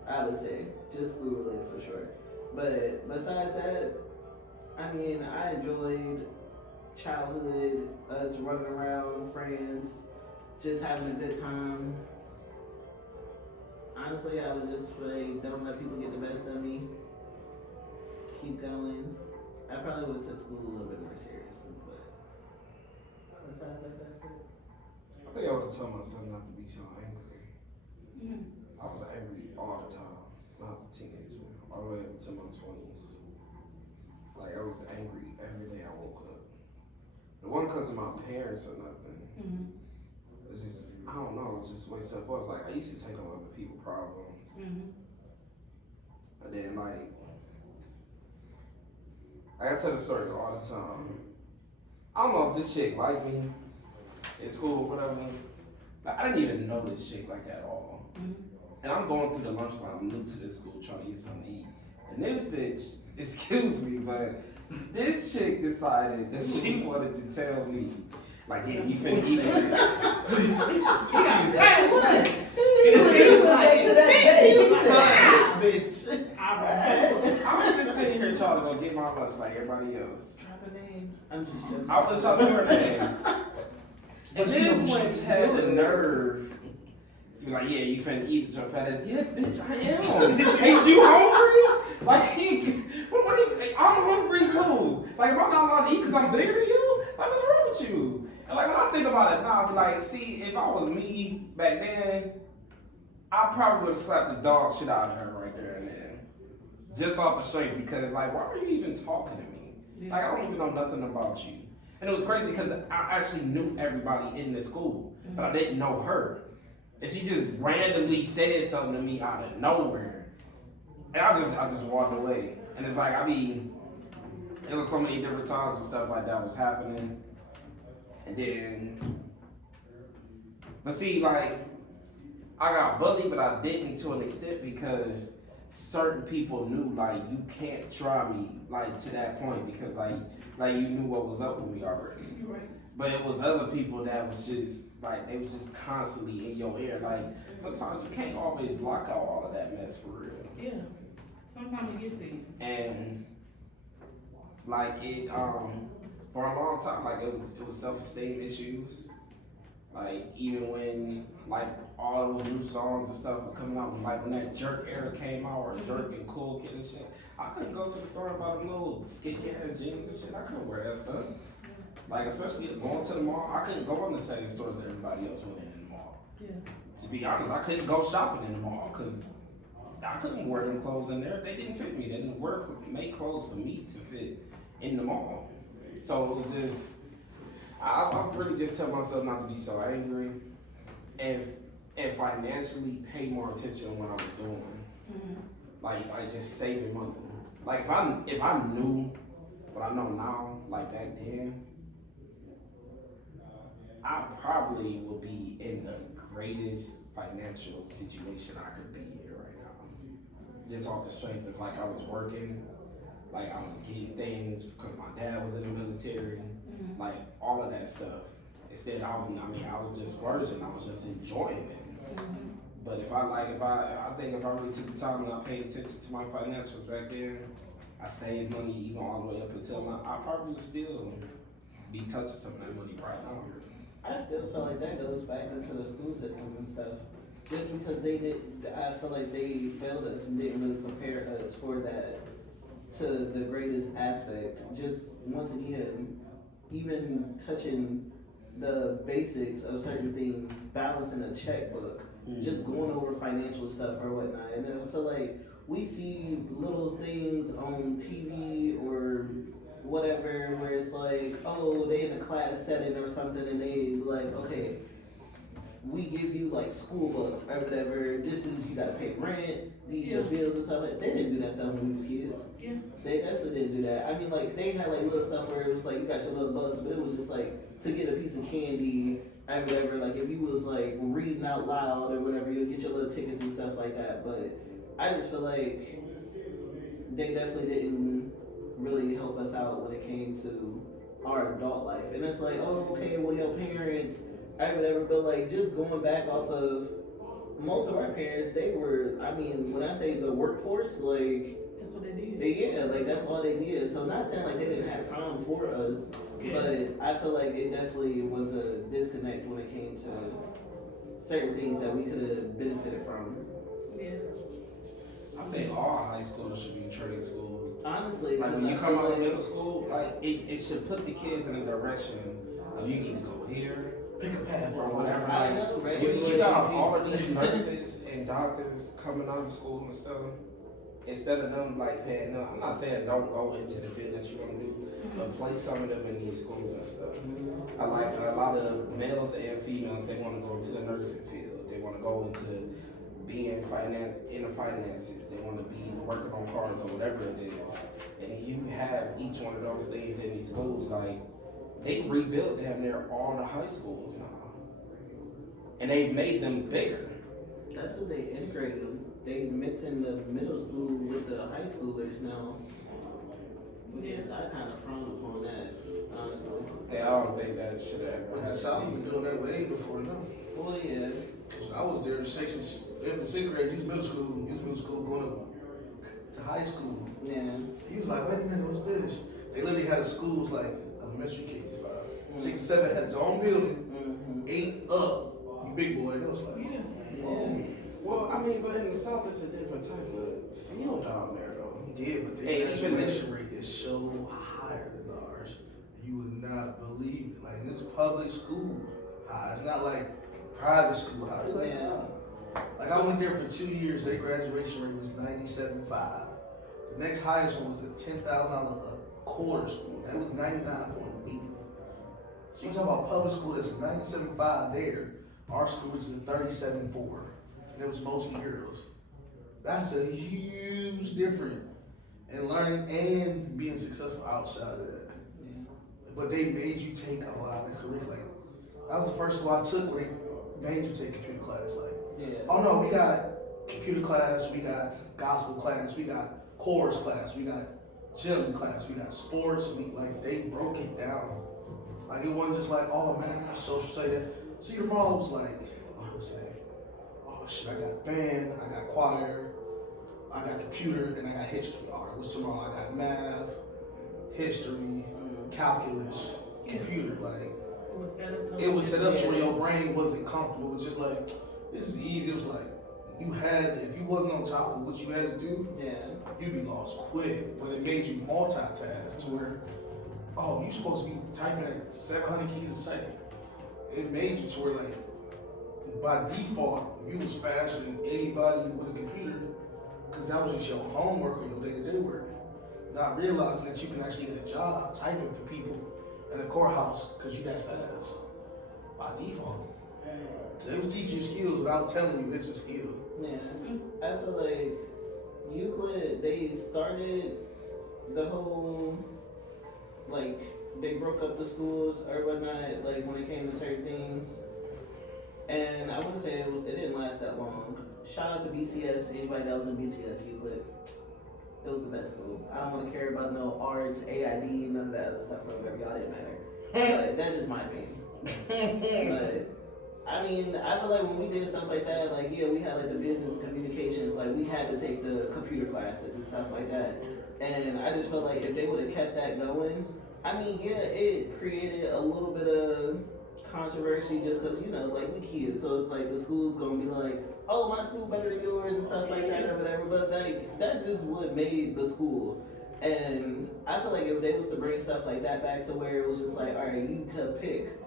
I would say. Just school related for sure. But besides that, I mean, I enjoyed childhood, us running around, friends, just having a good time. Honestly, I would just like, don't let people get the best of me. Keep going. I probably would have took school a little bit more seriously, but besides that, that's it. I think I would have told myself not to be so angry. Mm-hmm. I was angry all the time when I was a teenager, all the way up to my 20s. Like, I was angry every day I woke up. It wasn't because of my parents or nothing. Mm-hmm. It's just, I don't know, it's just the way stuff was. Like, I used to take on other people's problems. Mm-hmm. But then, like, I gotta tell the stories all the time. I don't know if this chick liked me in school or whatever. Like, I didn't even know this chick like at all. Mm-hmm. And I'm going through the lunch line. I'm new to this school trying to get something to eat. And this bitch, excuse me, but this chick decided that she wanted to tell me, like, yeah, you finna eat this shit. Hey, what? He went back to that day. He said, "This bitch." I'm just sitting here trying to go get my lunch like everybody else. Drop a name. I'm just joking. I was trying to do her name. And this wench had the nerve to be like, yeah, you finna eat with your fat ass. Yes, bitch, I am. Ain't you hungry? Like, I'm hungry too. Like, am I not allowed to eat because I'm bigger than you? Like, what's wrong with you? And like, when I think about it now, I be like, see, if I was me back then, I probably would have slapped the dog shit out of her right there and then. Just off the strength, because like, why are you even talking to me? Yeah. Like, I don't even know nothing about you. And it was crazy because I actually knew everybody in the school, but I didn't know her. And she just randomly said something to me out of nowhere. And I just walked away. And it's like, it was so many different times and stuff like that was happening. And then, but see, like, I got bullied, but I didn't to an extent because certain people knew, like, you can't try me, like, to that point because, like you knew what was up with me already. You're right. But it was other people that was just, like, they was just constantly in your ear. Like, sometimes you can't always block out all of that mess for real. Yeah. Sometimes it gets to you. And, like, it, for a long time, like, it was self-esteem issues. Like, even when, like, all those new songs and stuff was coming out, like, when that Jerk era came out, or Jerk and Cool Kid and shit, I couldn't go to the store and buy them little skinny-ass jeans and shit. I couldn't wear that stuff. Like, especially going to the mall, I couldn't go in the same stores that everybody else went in the mall. Yeah. To be honest, I couldn't go shopping in the mall, because I couldn't wear them clothes in there. They didn't fit me. They didn't make clothes for me to fit in the mall. So it was just, I really just tell myself not to be so angry and financially pay more attention to what I was doing. Mm-hmm. Like just saving money. like if I knew what I know now, like that then, I probably would be in the greatest financial situation I could be in right now. Just off the strength of like I was working, like I was getting things because my dad was in the military, like all of that stuff. Instead, I was just splurging. I was just enjoying it. But I think if I really took the time and I paid attention to my financials back then, I saved money even all the way up until now, I probably would still be touching some of that money right now. I still feel like that goes back into the school system and stuff. Just because I feel like they failed us and didn't really prepare us for that to the greatest aspect. Just once again, even touching the basics of certain things, balancing a checkbook, just going over financial stuff or whatnot. And I feel like we see little things on TV or whatever where it's like, oh, they in a class setting or something and they like, okay, we give you like school books or whatever, this is, you gotta pay rent, these your bills and stuff. They didn't do that stuff when we was kids. Yeah. They definitely didn't do that. I mean, like, they had like little stuff where it was like, you got your little bucks, but it was just like, to get a piece of candy or whatever, like if you was like reading out loud or whatever, you'll get your little tickets and stuff like that. But I just feel like they definitely didn't really help us out when it came to our adult life. And it's like, oh, okay, well, your parents, or whatever, but like just going back off of most of our parents, they were, I mean, when I say the workforce, like, That's what they did. yeah, like that's all they did. So not saying like they didn't have time for us, but I feel like it definitely was a disconnect when it came to certain things that we could have benefited from. Yeah. I think all high schools should be trade schools. Honestly, Like when you I come feel out of like- middle school, like it should put the kids in a direction of you need to go here Pick a path or whatever. I Like, know, right? you got all of these nurses and doctors coming out of school and stuff. Instead of them like paying them, I'm not saying don't go into the field that you want to do, but place some of them in these schools and stuff. I like a lot of males and females, they want to go into the nursing field. They want to go into being in the finances. They want to be working on cars or whatever it is. And you have each one of those things in these schools, like they rebuilt damn near all the high schools now. And they've made them bigger. That's what they integrated them. They mix in the middle school with the high schoolers now. Yeah, I kind of frown upon that, honestly. I don't think that should have ever But the happened. South was doing that way before now. Well, yeah. So I was there 6th and 5th and 6th grade. He was middle school, going up to high school. Yeah. He was like, wait a minute, what's this? They literally had schools like elementary K through 5. 6 and 7 had its own building. 8 up, you big boy. And it was like, oh. Well, I mean, but in the South, it's a different type of field down there, though. Yeah, but the graduation rate is so higher than ours. You would not believe it. Like, and it's public school high. It's not like private school high. You're like, Yeah. nah. Like, I went there for 2 years. Their graduation rate was 97.5. The next highest one was a $10,000 a quarter school. That was 99.8. So you talk about public school that's 97.5 there. Our school was a 37.4. And it was mostly girls. That's a huge difference in learning and being successful outside of that. But they made you take a lot of curriculum. That was the first school I took where they made you take computer class. Like, Yeah. oh no, we got computer class, we got gospel class, we got chorus class, we got gym class, we got sports. Like they broke it down. Like it wasn't just like, oh man, social study. See, tomorrow was like, oh, what's that? Oh shit, I got band, I got choir, I got computer, and I got history. All right, what's tomorrow? I got math, history, calculus, computer. Like it was set up to where your brain wasn't comfortable. It was just like, this is easy. It was like if you wasn't on top of what you had to do, Yeah. you'd be lost quick. But it made you multitask to where, oh, you supposed to be typing at 700 keys a second. It made you to where like, by default, you was faster than anybody with a computer, because that was just your homework or your day-to-day work. Not realizing that you can actually get a job typing for people in a courthouse because you that fast. By default. They was teaching you skills without telling you it's a skill. Yeah. I feel like Euclid, they started the whole, like, they broke up the schools or whatnot, like, when it came to certain things. And I wouldn't say it didn't last that long. Shout out to BCS, anybody that was in BCS, Euclid. It was the best school. I don't want to care about no arts, AID, none of that other stuff. Whatever, y'all didn't matter. But that's just my opinion. But I mean, I feel like when we did stuff like that, like yeah, we had like the business communications, like we had to take the computer classes and stuff like that. And I just felt like if they would have kept that going, I mean, yeah, it created a little bit of controversy just because, you know, like we kids, so it's like the school's gonna be like, oh, my school better than yours and stuff like that or whatever, but like that's just what made the school. And I feel like if they was to bring stuff like that back to where it was just like, all right, you could pick,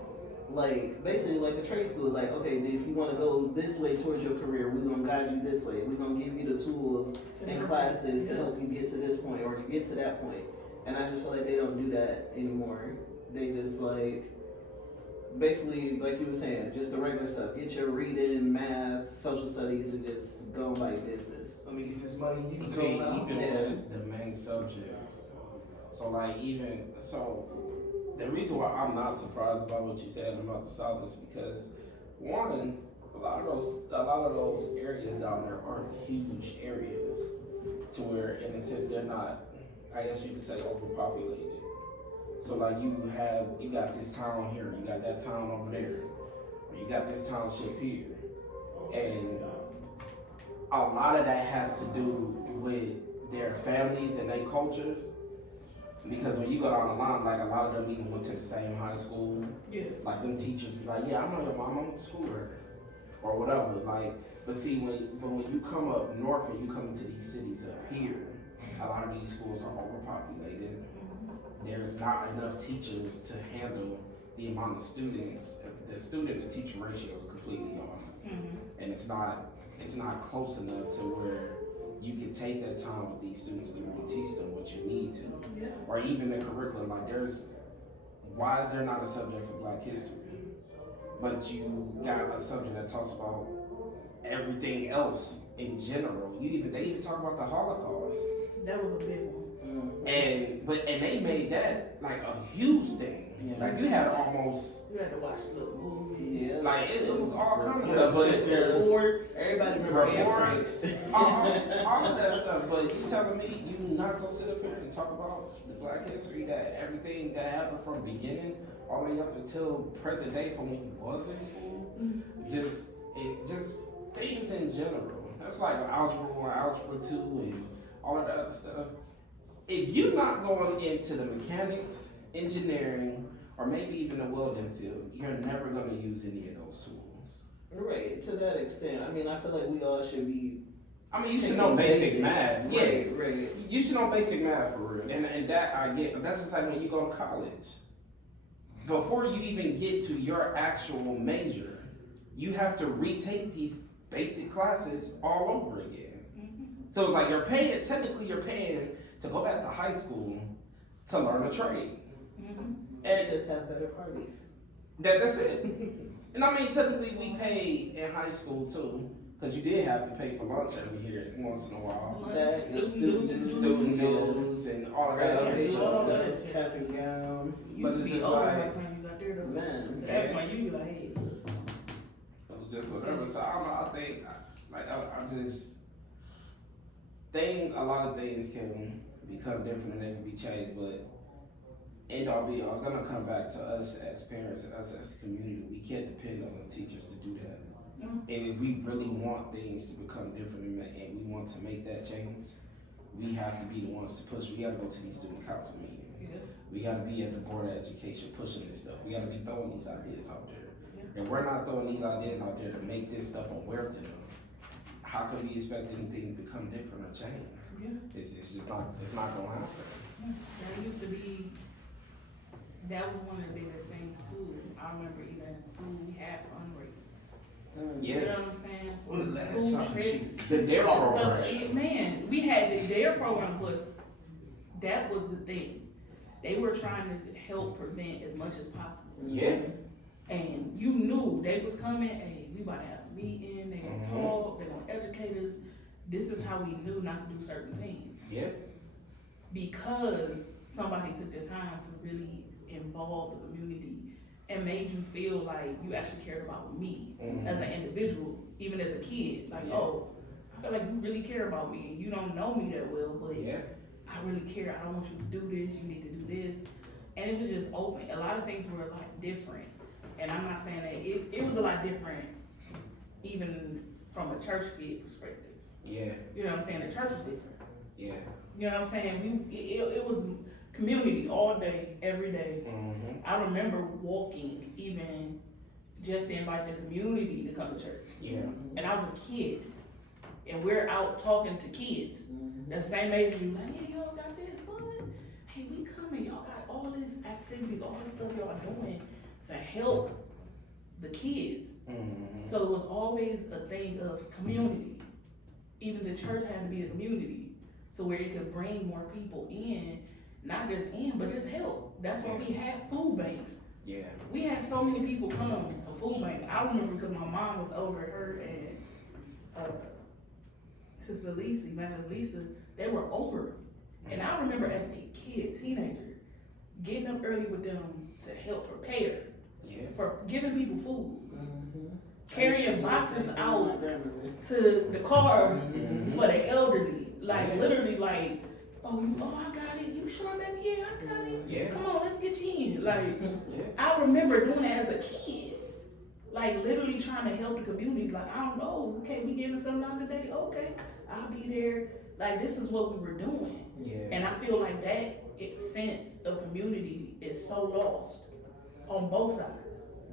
like basically like a trade school, like okay, if you want to go this way towards your career, we're gonna guide you this way, we're gonna give you the tools and classes to help you get to this point or to get to that point. And I just feel like they don't do that anymore. They just like basically, like you were saying, just the regular stuff. Get your reading, math, social studies, and just go about business. Let me get this money. You can See, go now. even the main subjects. So like the reason why I'm not surprised about what you said about the South is because one, a lot of those areas down there aren't huge areas to where in a sense they're not, I guess you could say, overpopulated. So like you got this town here, you got that town over there, or you got this township here. And a lot of that has to do with their families and their cultures. Because when you go down the line, like a lot of them even went to the same high school. Yeah. Like them teachers be like, yeah, I know your mom, I went to school with her. Or whatever. Like, but see, when you come up north and you come into these cities up here, a lot of these schools are overpopulated. There's not enough teachers to handle the amount of students. The student to teacher ratio is completely off. And it's not close enough to where you can take that time with these students to really teach them what you need to. Yeah. Or even the curriculum, like why is there not a subject for Black history? But you got a subject that talks about everything else in general. They even talk about the Holocaust. That was a big one. And they made that like a huge thing. Yeah. Like you had almost You had to watch the little movie. Yeah. like it was all kinds of Yeah, stuff. but Reports. everybody remember Air Reports, Franks. all of that stuff. But you telling me you not gonna sit up here and talk about the Black history, that everything that happened from beginning all the way up until present day from when you was in school, just things in general. That's like algebra 1, algebra 2, and all of that other stuff. If you're not going into the mechanics, engineering, or maybe even the welding field, you're never going to use any of those tools. Right, to that extent. I mean, I feel like we all should be. I mean, you should know basic math. Yeah, Right. you should know basic math for real. And that I get, but that's just like when you go to college. Before you even get to your actual major, you have to retake these basic classes all over again. So it's like technically you're paying to go back to high school to learn a trade. And just have better parties. That's it. And I mean, technically we paid in high school too, because you did have to pay for lunch every year once in a while. That Student Student dues and all of that other graduation stuff. stuff, cap and gown. You But used to it's be just old by like- the time you got there though. Man. At that point, you be like, hey. It was just whatever. So I don't know. I think I just think a lot of things can become different and they can be changed, but end all be all, it's gonna come back to us as parents and us as a community. We can't depend on the teachers to do that. And if we really want things to become different and we want to make that change, we have to be the ones to push. We gotta go to these student council meetings. Yeah. We gotta be at the board of education pushing this stuff. We gotta be throwing these ideas out there. And we're not throwing these ideas out there to make this stuff aware to them. How can we expect anything to become different or change? Yeah. It's just not, it's not gonna happen. That used to be, that was one of the biggest things too. I remember even in school, we had fundraisers. You know what I'm saying? When the For last school time trips. The DARE Stuff, program. man, we had the DARE program that was the thing. They were trying to help prevent as much as possible. Yeah. And you knew they was coming, hey, we about to have a meeting, they gonna talk, they gonna educate us. This is how we knew not to do certain things. Yeah. because somebody took the time to really involve the community and made you feel like you actually cared about me as an individual, even as a kid. Like, oh, I feel like you really care about me. You don't know me that well, but I really care. I want you to do this. You need to do this. And it was just open. A lot of things were a lot different. And I'm not saying that it was a lot different even from a church kid perspective. Yeah. You know what I'm saying? The church was different. Yeah. You know what I'm saying? It was community all day, every day. I remember walking even just to invite the community to come to church. Yeah. And I was a kid. And we're out talking to kids. The same age you like, yeah, y'all got this, what? Hey, we coming, y'all got all this activities, all this stuff y'all doing to help the kids. So it was always a thing of community. Even the church had to be a community, so where it could bring more people in, not just in, but just help. That's why we had food banks. Yeah. We had so many people come for food bank. I remember because my mom was over, her and Sister Lisa, Evangelist Lisa, they were over. And I remember as a kid, teenager, getting up early with them to help prepare for giving people food. Carrying boxes out to the car for the elderly. Like literally like, oh, I got it. You sure, baby? Yeah, I got it. Yeah. Come on, let's get you in. Like, I remember doing that as a kid. Like literally trying to help the community. Like, I don't know, okay, we giving something out today? Okay, I'll be there. Like, this is what we were doing. Yeah. And I feel like that sense of community is so lost on both sides.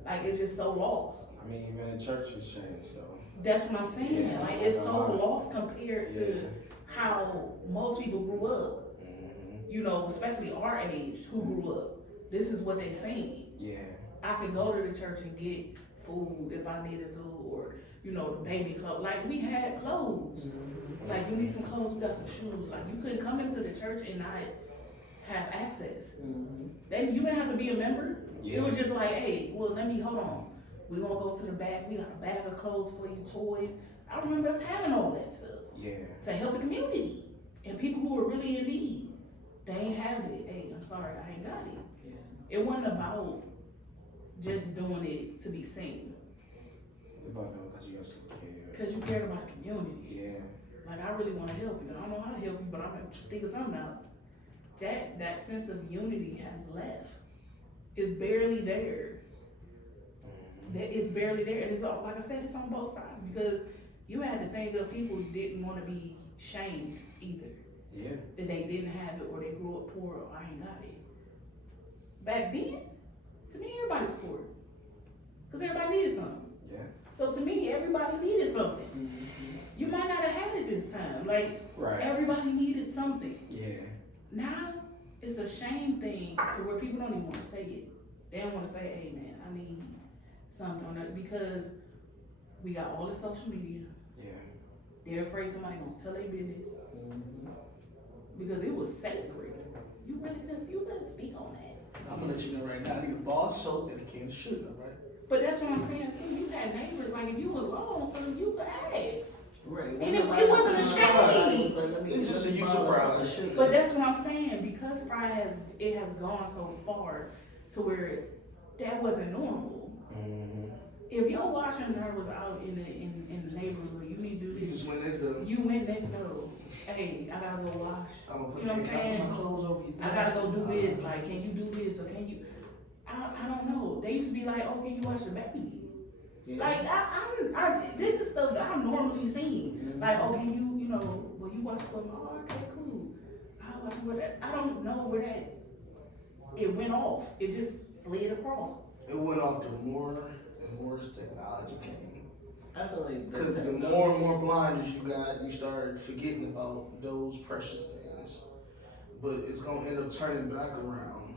Like, it's just so lost. I mean, even the church has changed, though. That's what I'm saying. Yeah, like, it's so lost compared to how most people grew up. You know, especially our age, who grew up. This is what they seen. Yeah. I could go to the church and get food if I needed to, or, you know, the baby clothes. Like, we had clothes. Like, you need some clothes, we got some shoes. Like, you couldn't come into the church and not have access. Then you didn't have to be a member. Yeah. It was just like, hey, well, hold on. We gonna go to the back. We got a bag of clothes for you, toys. I remember us having all that stuff. Yeah. To help the community. And people who were really in need. They ain't have it. Hey, I'm sorry, I ain't got it. Yeah. It wasn't about just doing it to be seen. About that because you actually care. Because you cared about the community. Yeah. Like, I really want to help you. I don't know how to help you, but I'm going to figure something out. That sense of unity has left. It's barely there. It's barely there. And it's all, like I said, it's on both sides. Because you had to think of people who didn't want to be shamed either. Yeah. That they didn't have it, or they grew up poor, or I ain't got it. Back then, to me, everybody was poor. Because everybody needed something. Yeah. So to me, everybody needed something. You might not have had it this time. Like, everybody needed something. Yeah. Now, it's a shame thing to where people don't even want to say it. They don't want to say, hey man, I need something on that, because we got all the social media. Yeah. They're afraid somebody gonna tell their business. Because it was sacred. You couldn't speak on that. I'm gonna let you know right now, I need a bar of soap and a can of sugar, right? But that's what I'm saying too. You had neighbors, like if you was low, so you could ask. Right. And it wasn't a shame. It's just a use of pride. But that's what I'm saying, because pride has gone so far to where that wasn't normal. If your washing girl was out in the neighborhood, you need to do You this. just went next door. You went next door. Hey, I gotta go wash. I'm gonna put You know what I'm saying? my clothes over your I gotta go do this. Like, can you do this, or can you? I don't know. They used to be like, oh, can you wash the baby? Yeah. Like, I this is stuff that I'm normally seeing. Like, oh, can you know, will you wash for me? Oh, okay, cool. I'll wash for that. I don't know where that it went off. It just slid across. It went off the more and more as technology came. I feel like Because the more and more blinders you got, you start forgetting about those precious things. But it's gonna end up turning back around.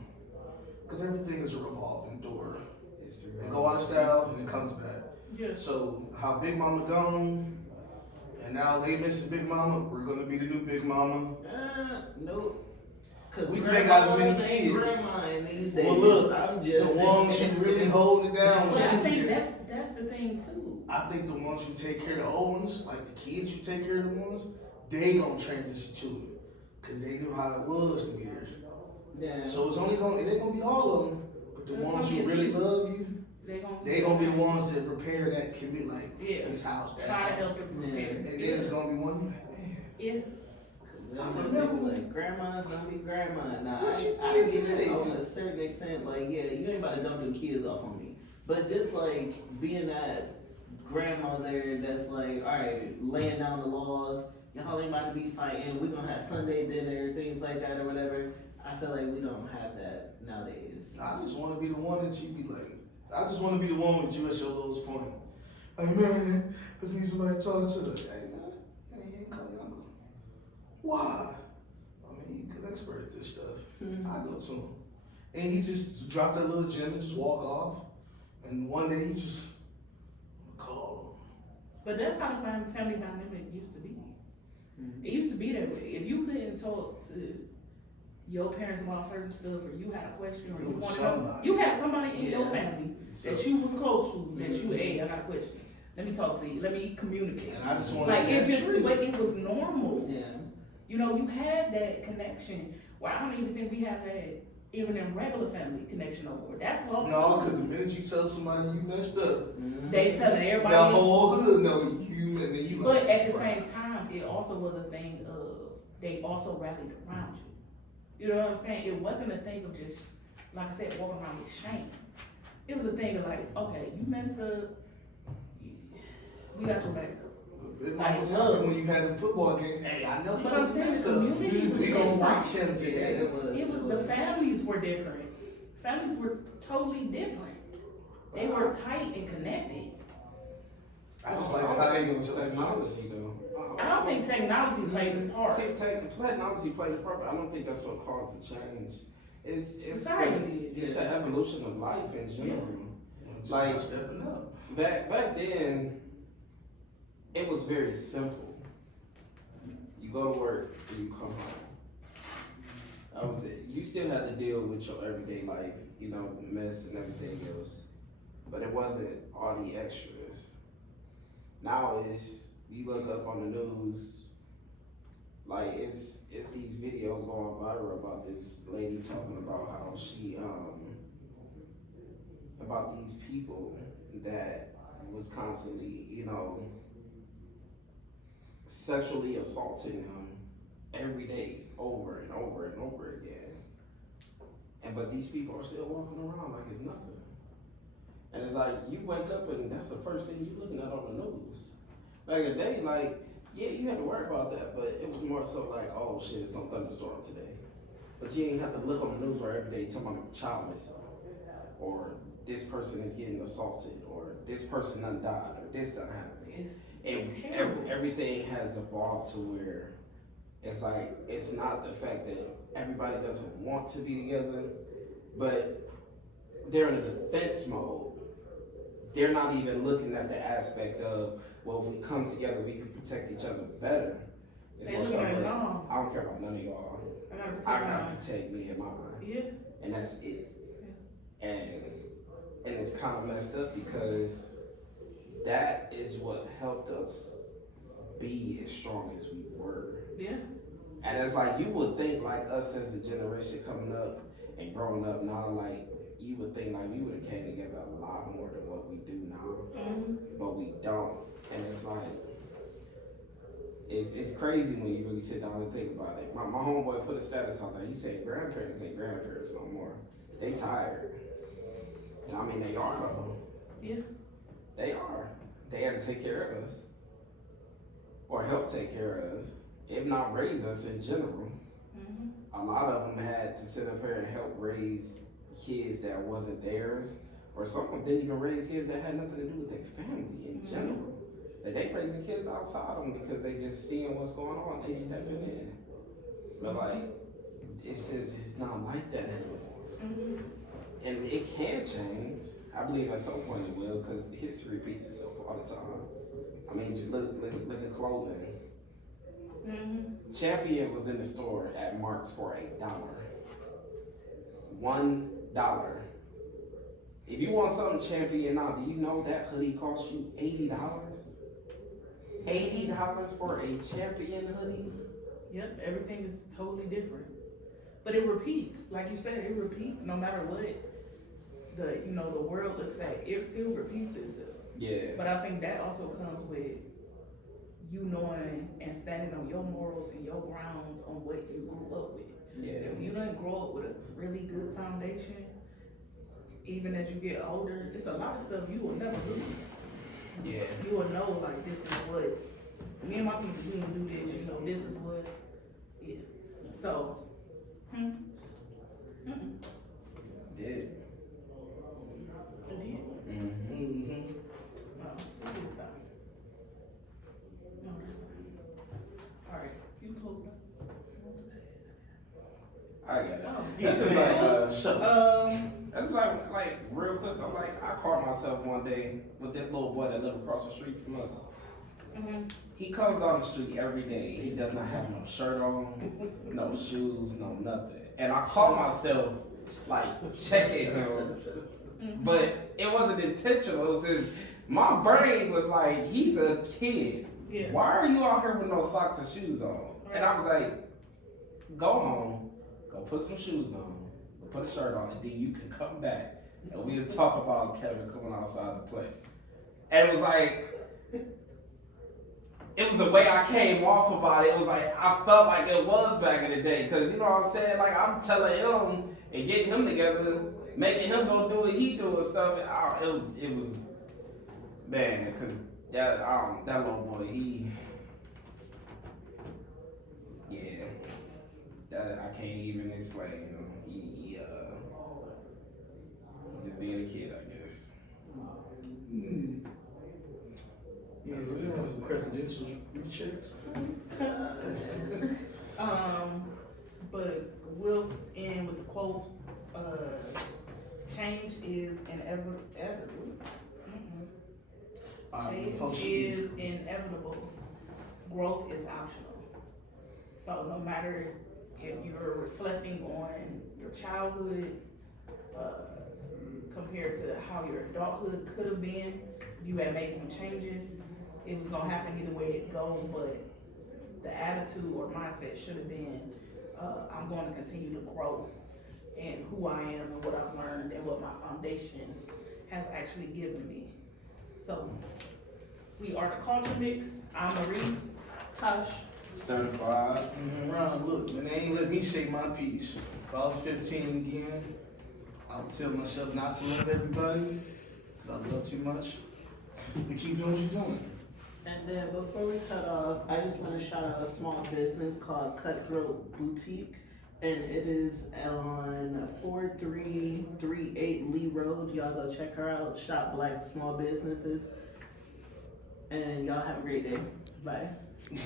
Because everything is a revolving door. It go out of style and it comes back. Yeah. So how Big Mama gone, and now they missing Big Mama, we're gonna be the new Big Mama. Nope. We just ain't got as many kids. Well, look, I'm just the ones who really holding it down. But I think that's the thing too. I think the ones who take care of the old ones, like the kids who take care of the ones, they gonna transition to it. because they knew how it was to be there. Yeah. So it ain't gonna be all of them, but the It's ones gonna who be a really few. love you, they gonna be the ones that prepare that community, like Yeah. this house, that Try to house. help them prepare. And then it's gonna be one, man. Yeah. Like grandma's gonna be grandma. Nah, What you I did get today? it on a certain extent. Like, yeah, you ain't about to dump them kids off on me. But just like being that grandmother that's like, all right, laying down the laws. Y'all ain't about to be fighting. We gonna have Sunday dinner, things like that or whatever. I feel like we don't have that nowadays. I just want to be the one that you be like. I just want to be the one with you at your lowest point. Like, man, I just need somebody to talk to. Hey, man, you ain't call your uncle. Why? I mean, you good expert at this stuff. I go to him. And he just drop that little gem and just walk off. And one day he just call But that's how the family dynamic used to be. It used to be that way. If you couldn't talk to your parents about certain stuff, or you had a question, or It you was wanted somebody. you had somebody in your Yeah. family So- that you was close to, that you, hey, I got a question. Let me talk to you. Let me communicate. And I just want to Like be it that just, tree. but it was normal. Yeah. You know, you had that connection. Well, I don't even think we have had even in regular family connection no more. That's lost. No, because the minute you tell somebody you messed up, They telling the everybody. whole hood know you, and then you like. But at the "Surprise." same time, it also was a thing of they also rallied around you. You know what I'm saying? It wasn't a thing of just, like I said, walking around with shame. It was a thing of like, okay, you messed up. We got your back. It was happening when you had them football games. Hey, I know he But I'm was saying messed the up. community was We gonna different. watch him today. It was the families were different. Families were totally different. They were tight and connected. I just like how they was technology though. I don't think technology played a part. Technology played a part, but I don't think that's what caused the change. It's Society did. it's the evolution of life in general. Just Like- not stepping up. Back then, it was very simple. You go to work and you come home. That was it. You still had to deal with your everyday life, you know, mess and everything else. But it wasn't all the extras. Now it's, you look up on the news, like it's these videos going viral about this lady talking about how she, about these people that was constantly, you know, sexually assaulting them every day, over and over and over again. But these people are still walking around like it's nothing. And it's like, you wake up and that's the first thing you're looking at on the news. Back in the day, like, yeah, you had to worry about that, but it was more so like, oh shit, it's gonna thunderstorm today. But you didn't have to look on the news every day talking about a child missing, or this person is getting assaulted, or this person done died, or this done happened. And terrible. everything has evolved to where it's like, it's not the fact that everybody doesn't want to be together, but they're in a defense mode. They're not even looking at the aspect of, well, if we come together, we can protect each other better. It's They more looking so, at, look, no, I don't care about none of y'all. I gotta protect I gotta mine. protect me and mine. Yeah. And that's it. And it's kind of messed up because that is what helped us be as strong as we were. Yeah. And it's like, you would think like us as a generation coming up and growing up now, like you would think like we would have came together a lot more than what we do now, but we don't. And it's like, it's crazy when you really sit down and think about it. My homeboy put a status on there. He said grandparents ain't grandparents no more. They tired. And I mean, they are though. Yeah. They are. They had to take care of us. Or help take care of us. If not raise us in general. A lot of them had to sit up here and help raise kids that wasn't theirs. Or some of them didn't even raise kids that had nothing to do with their family in general. That they raising kids outside them because they just seeing what's going on. They stepping in. But like, it's not like that anymore. And it can change. I believe at some point it will, because history repeats itself all the time. I mean, just look at clothing. Champion was in the store at Mark's for $1. $1. If you want something Champion now, do you know that hoodie costs you $80? $80 for a Champion hoodie? Yep, everything is totally different. But it repeats, like you said, it repeats no matter what the world looks at. It still repeats itself. Yeah. But I think that also comes with you knowing and standing on your morals and your grounds on what you grew up with. Yeah. If you didn't grow up with a really good foundation, even as you get older, it's a lot of stuff you will never do. Yeah. You will know, like, this is what, me and my people, we gonna do this, this is what, yeah. So, Yeah. It did. Mm-hmm. No, it did stop. No, that's fine. Alright, you can close that. I got it. Oh. That's just like, So, that's like real quick. I'm like, I caught myself one day with this little boy that lived across the street from us. Mhm. He comes down the street every day. He does not have no shirt on, no shoes, no nothing. And I caught myself like checking him, but it wasn't intentional. It was just my brain was like, he's a kid. Yeah. Why are you out here with no socks and shoes on? And I was like, go home, go put some shoes on, put a shirt on, and then you can come back and we'll talk about Kevin coming outside to play. And it was like, it was the way I came off about it. It was like, I felt like it was back in the day. Because, you know what I'm saying? Like, I'm telling him and getting him together, making him go do what he do and stuff. It was, man, because that little boy, that I can't even explain him. He just being a kid, I guess. yeah, so we don't have presidential rechecks. But Wilkes end with the quote, change is inevitable. Change is inevitable. Growth is optional. So no matter if you're reflecting on your childhood, compared to how your adulthood could have been, you had made some changes. It was gonna happen either way it go, but the attitude or mindset should have been, I'm going to continue to grow in who I am and what I've learned and what my foundation has actually given me. So, we are the Culture Mix. I'm Marie. Tosh. Certified. Ron, look, man, they ain't let me say my piece. If I was 15 again, I would tell myself not to love everybody, because I love too much. But keep doing what you're doing. And then before we cut off, I just want to shout out a small business called Cutthroat Boutique. And it is on 4338 Lee Road. Y'all go check her out. Shop Black small businesses. And y'all have a great day. Bye.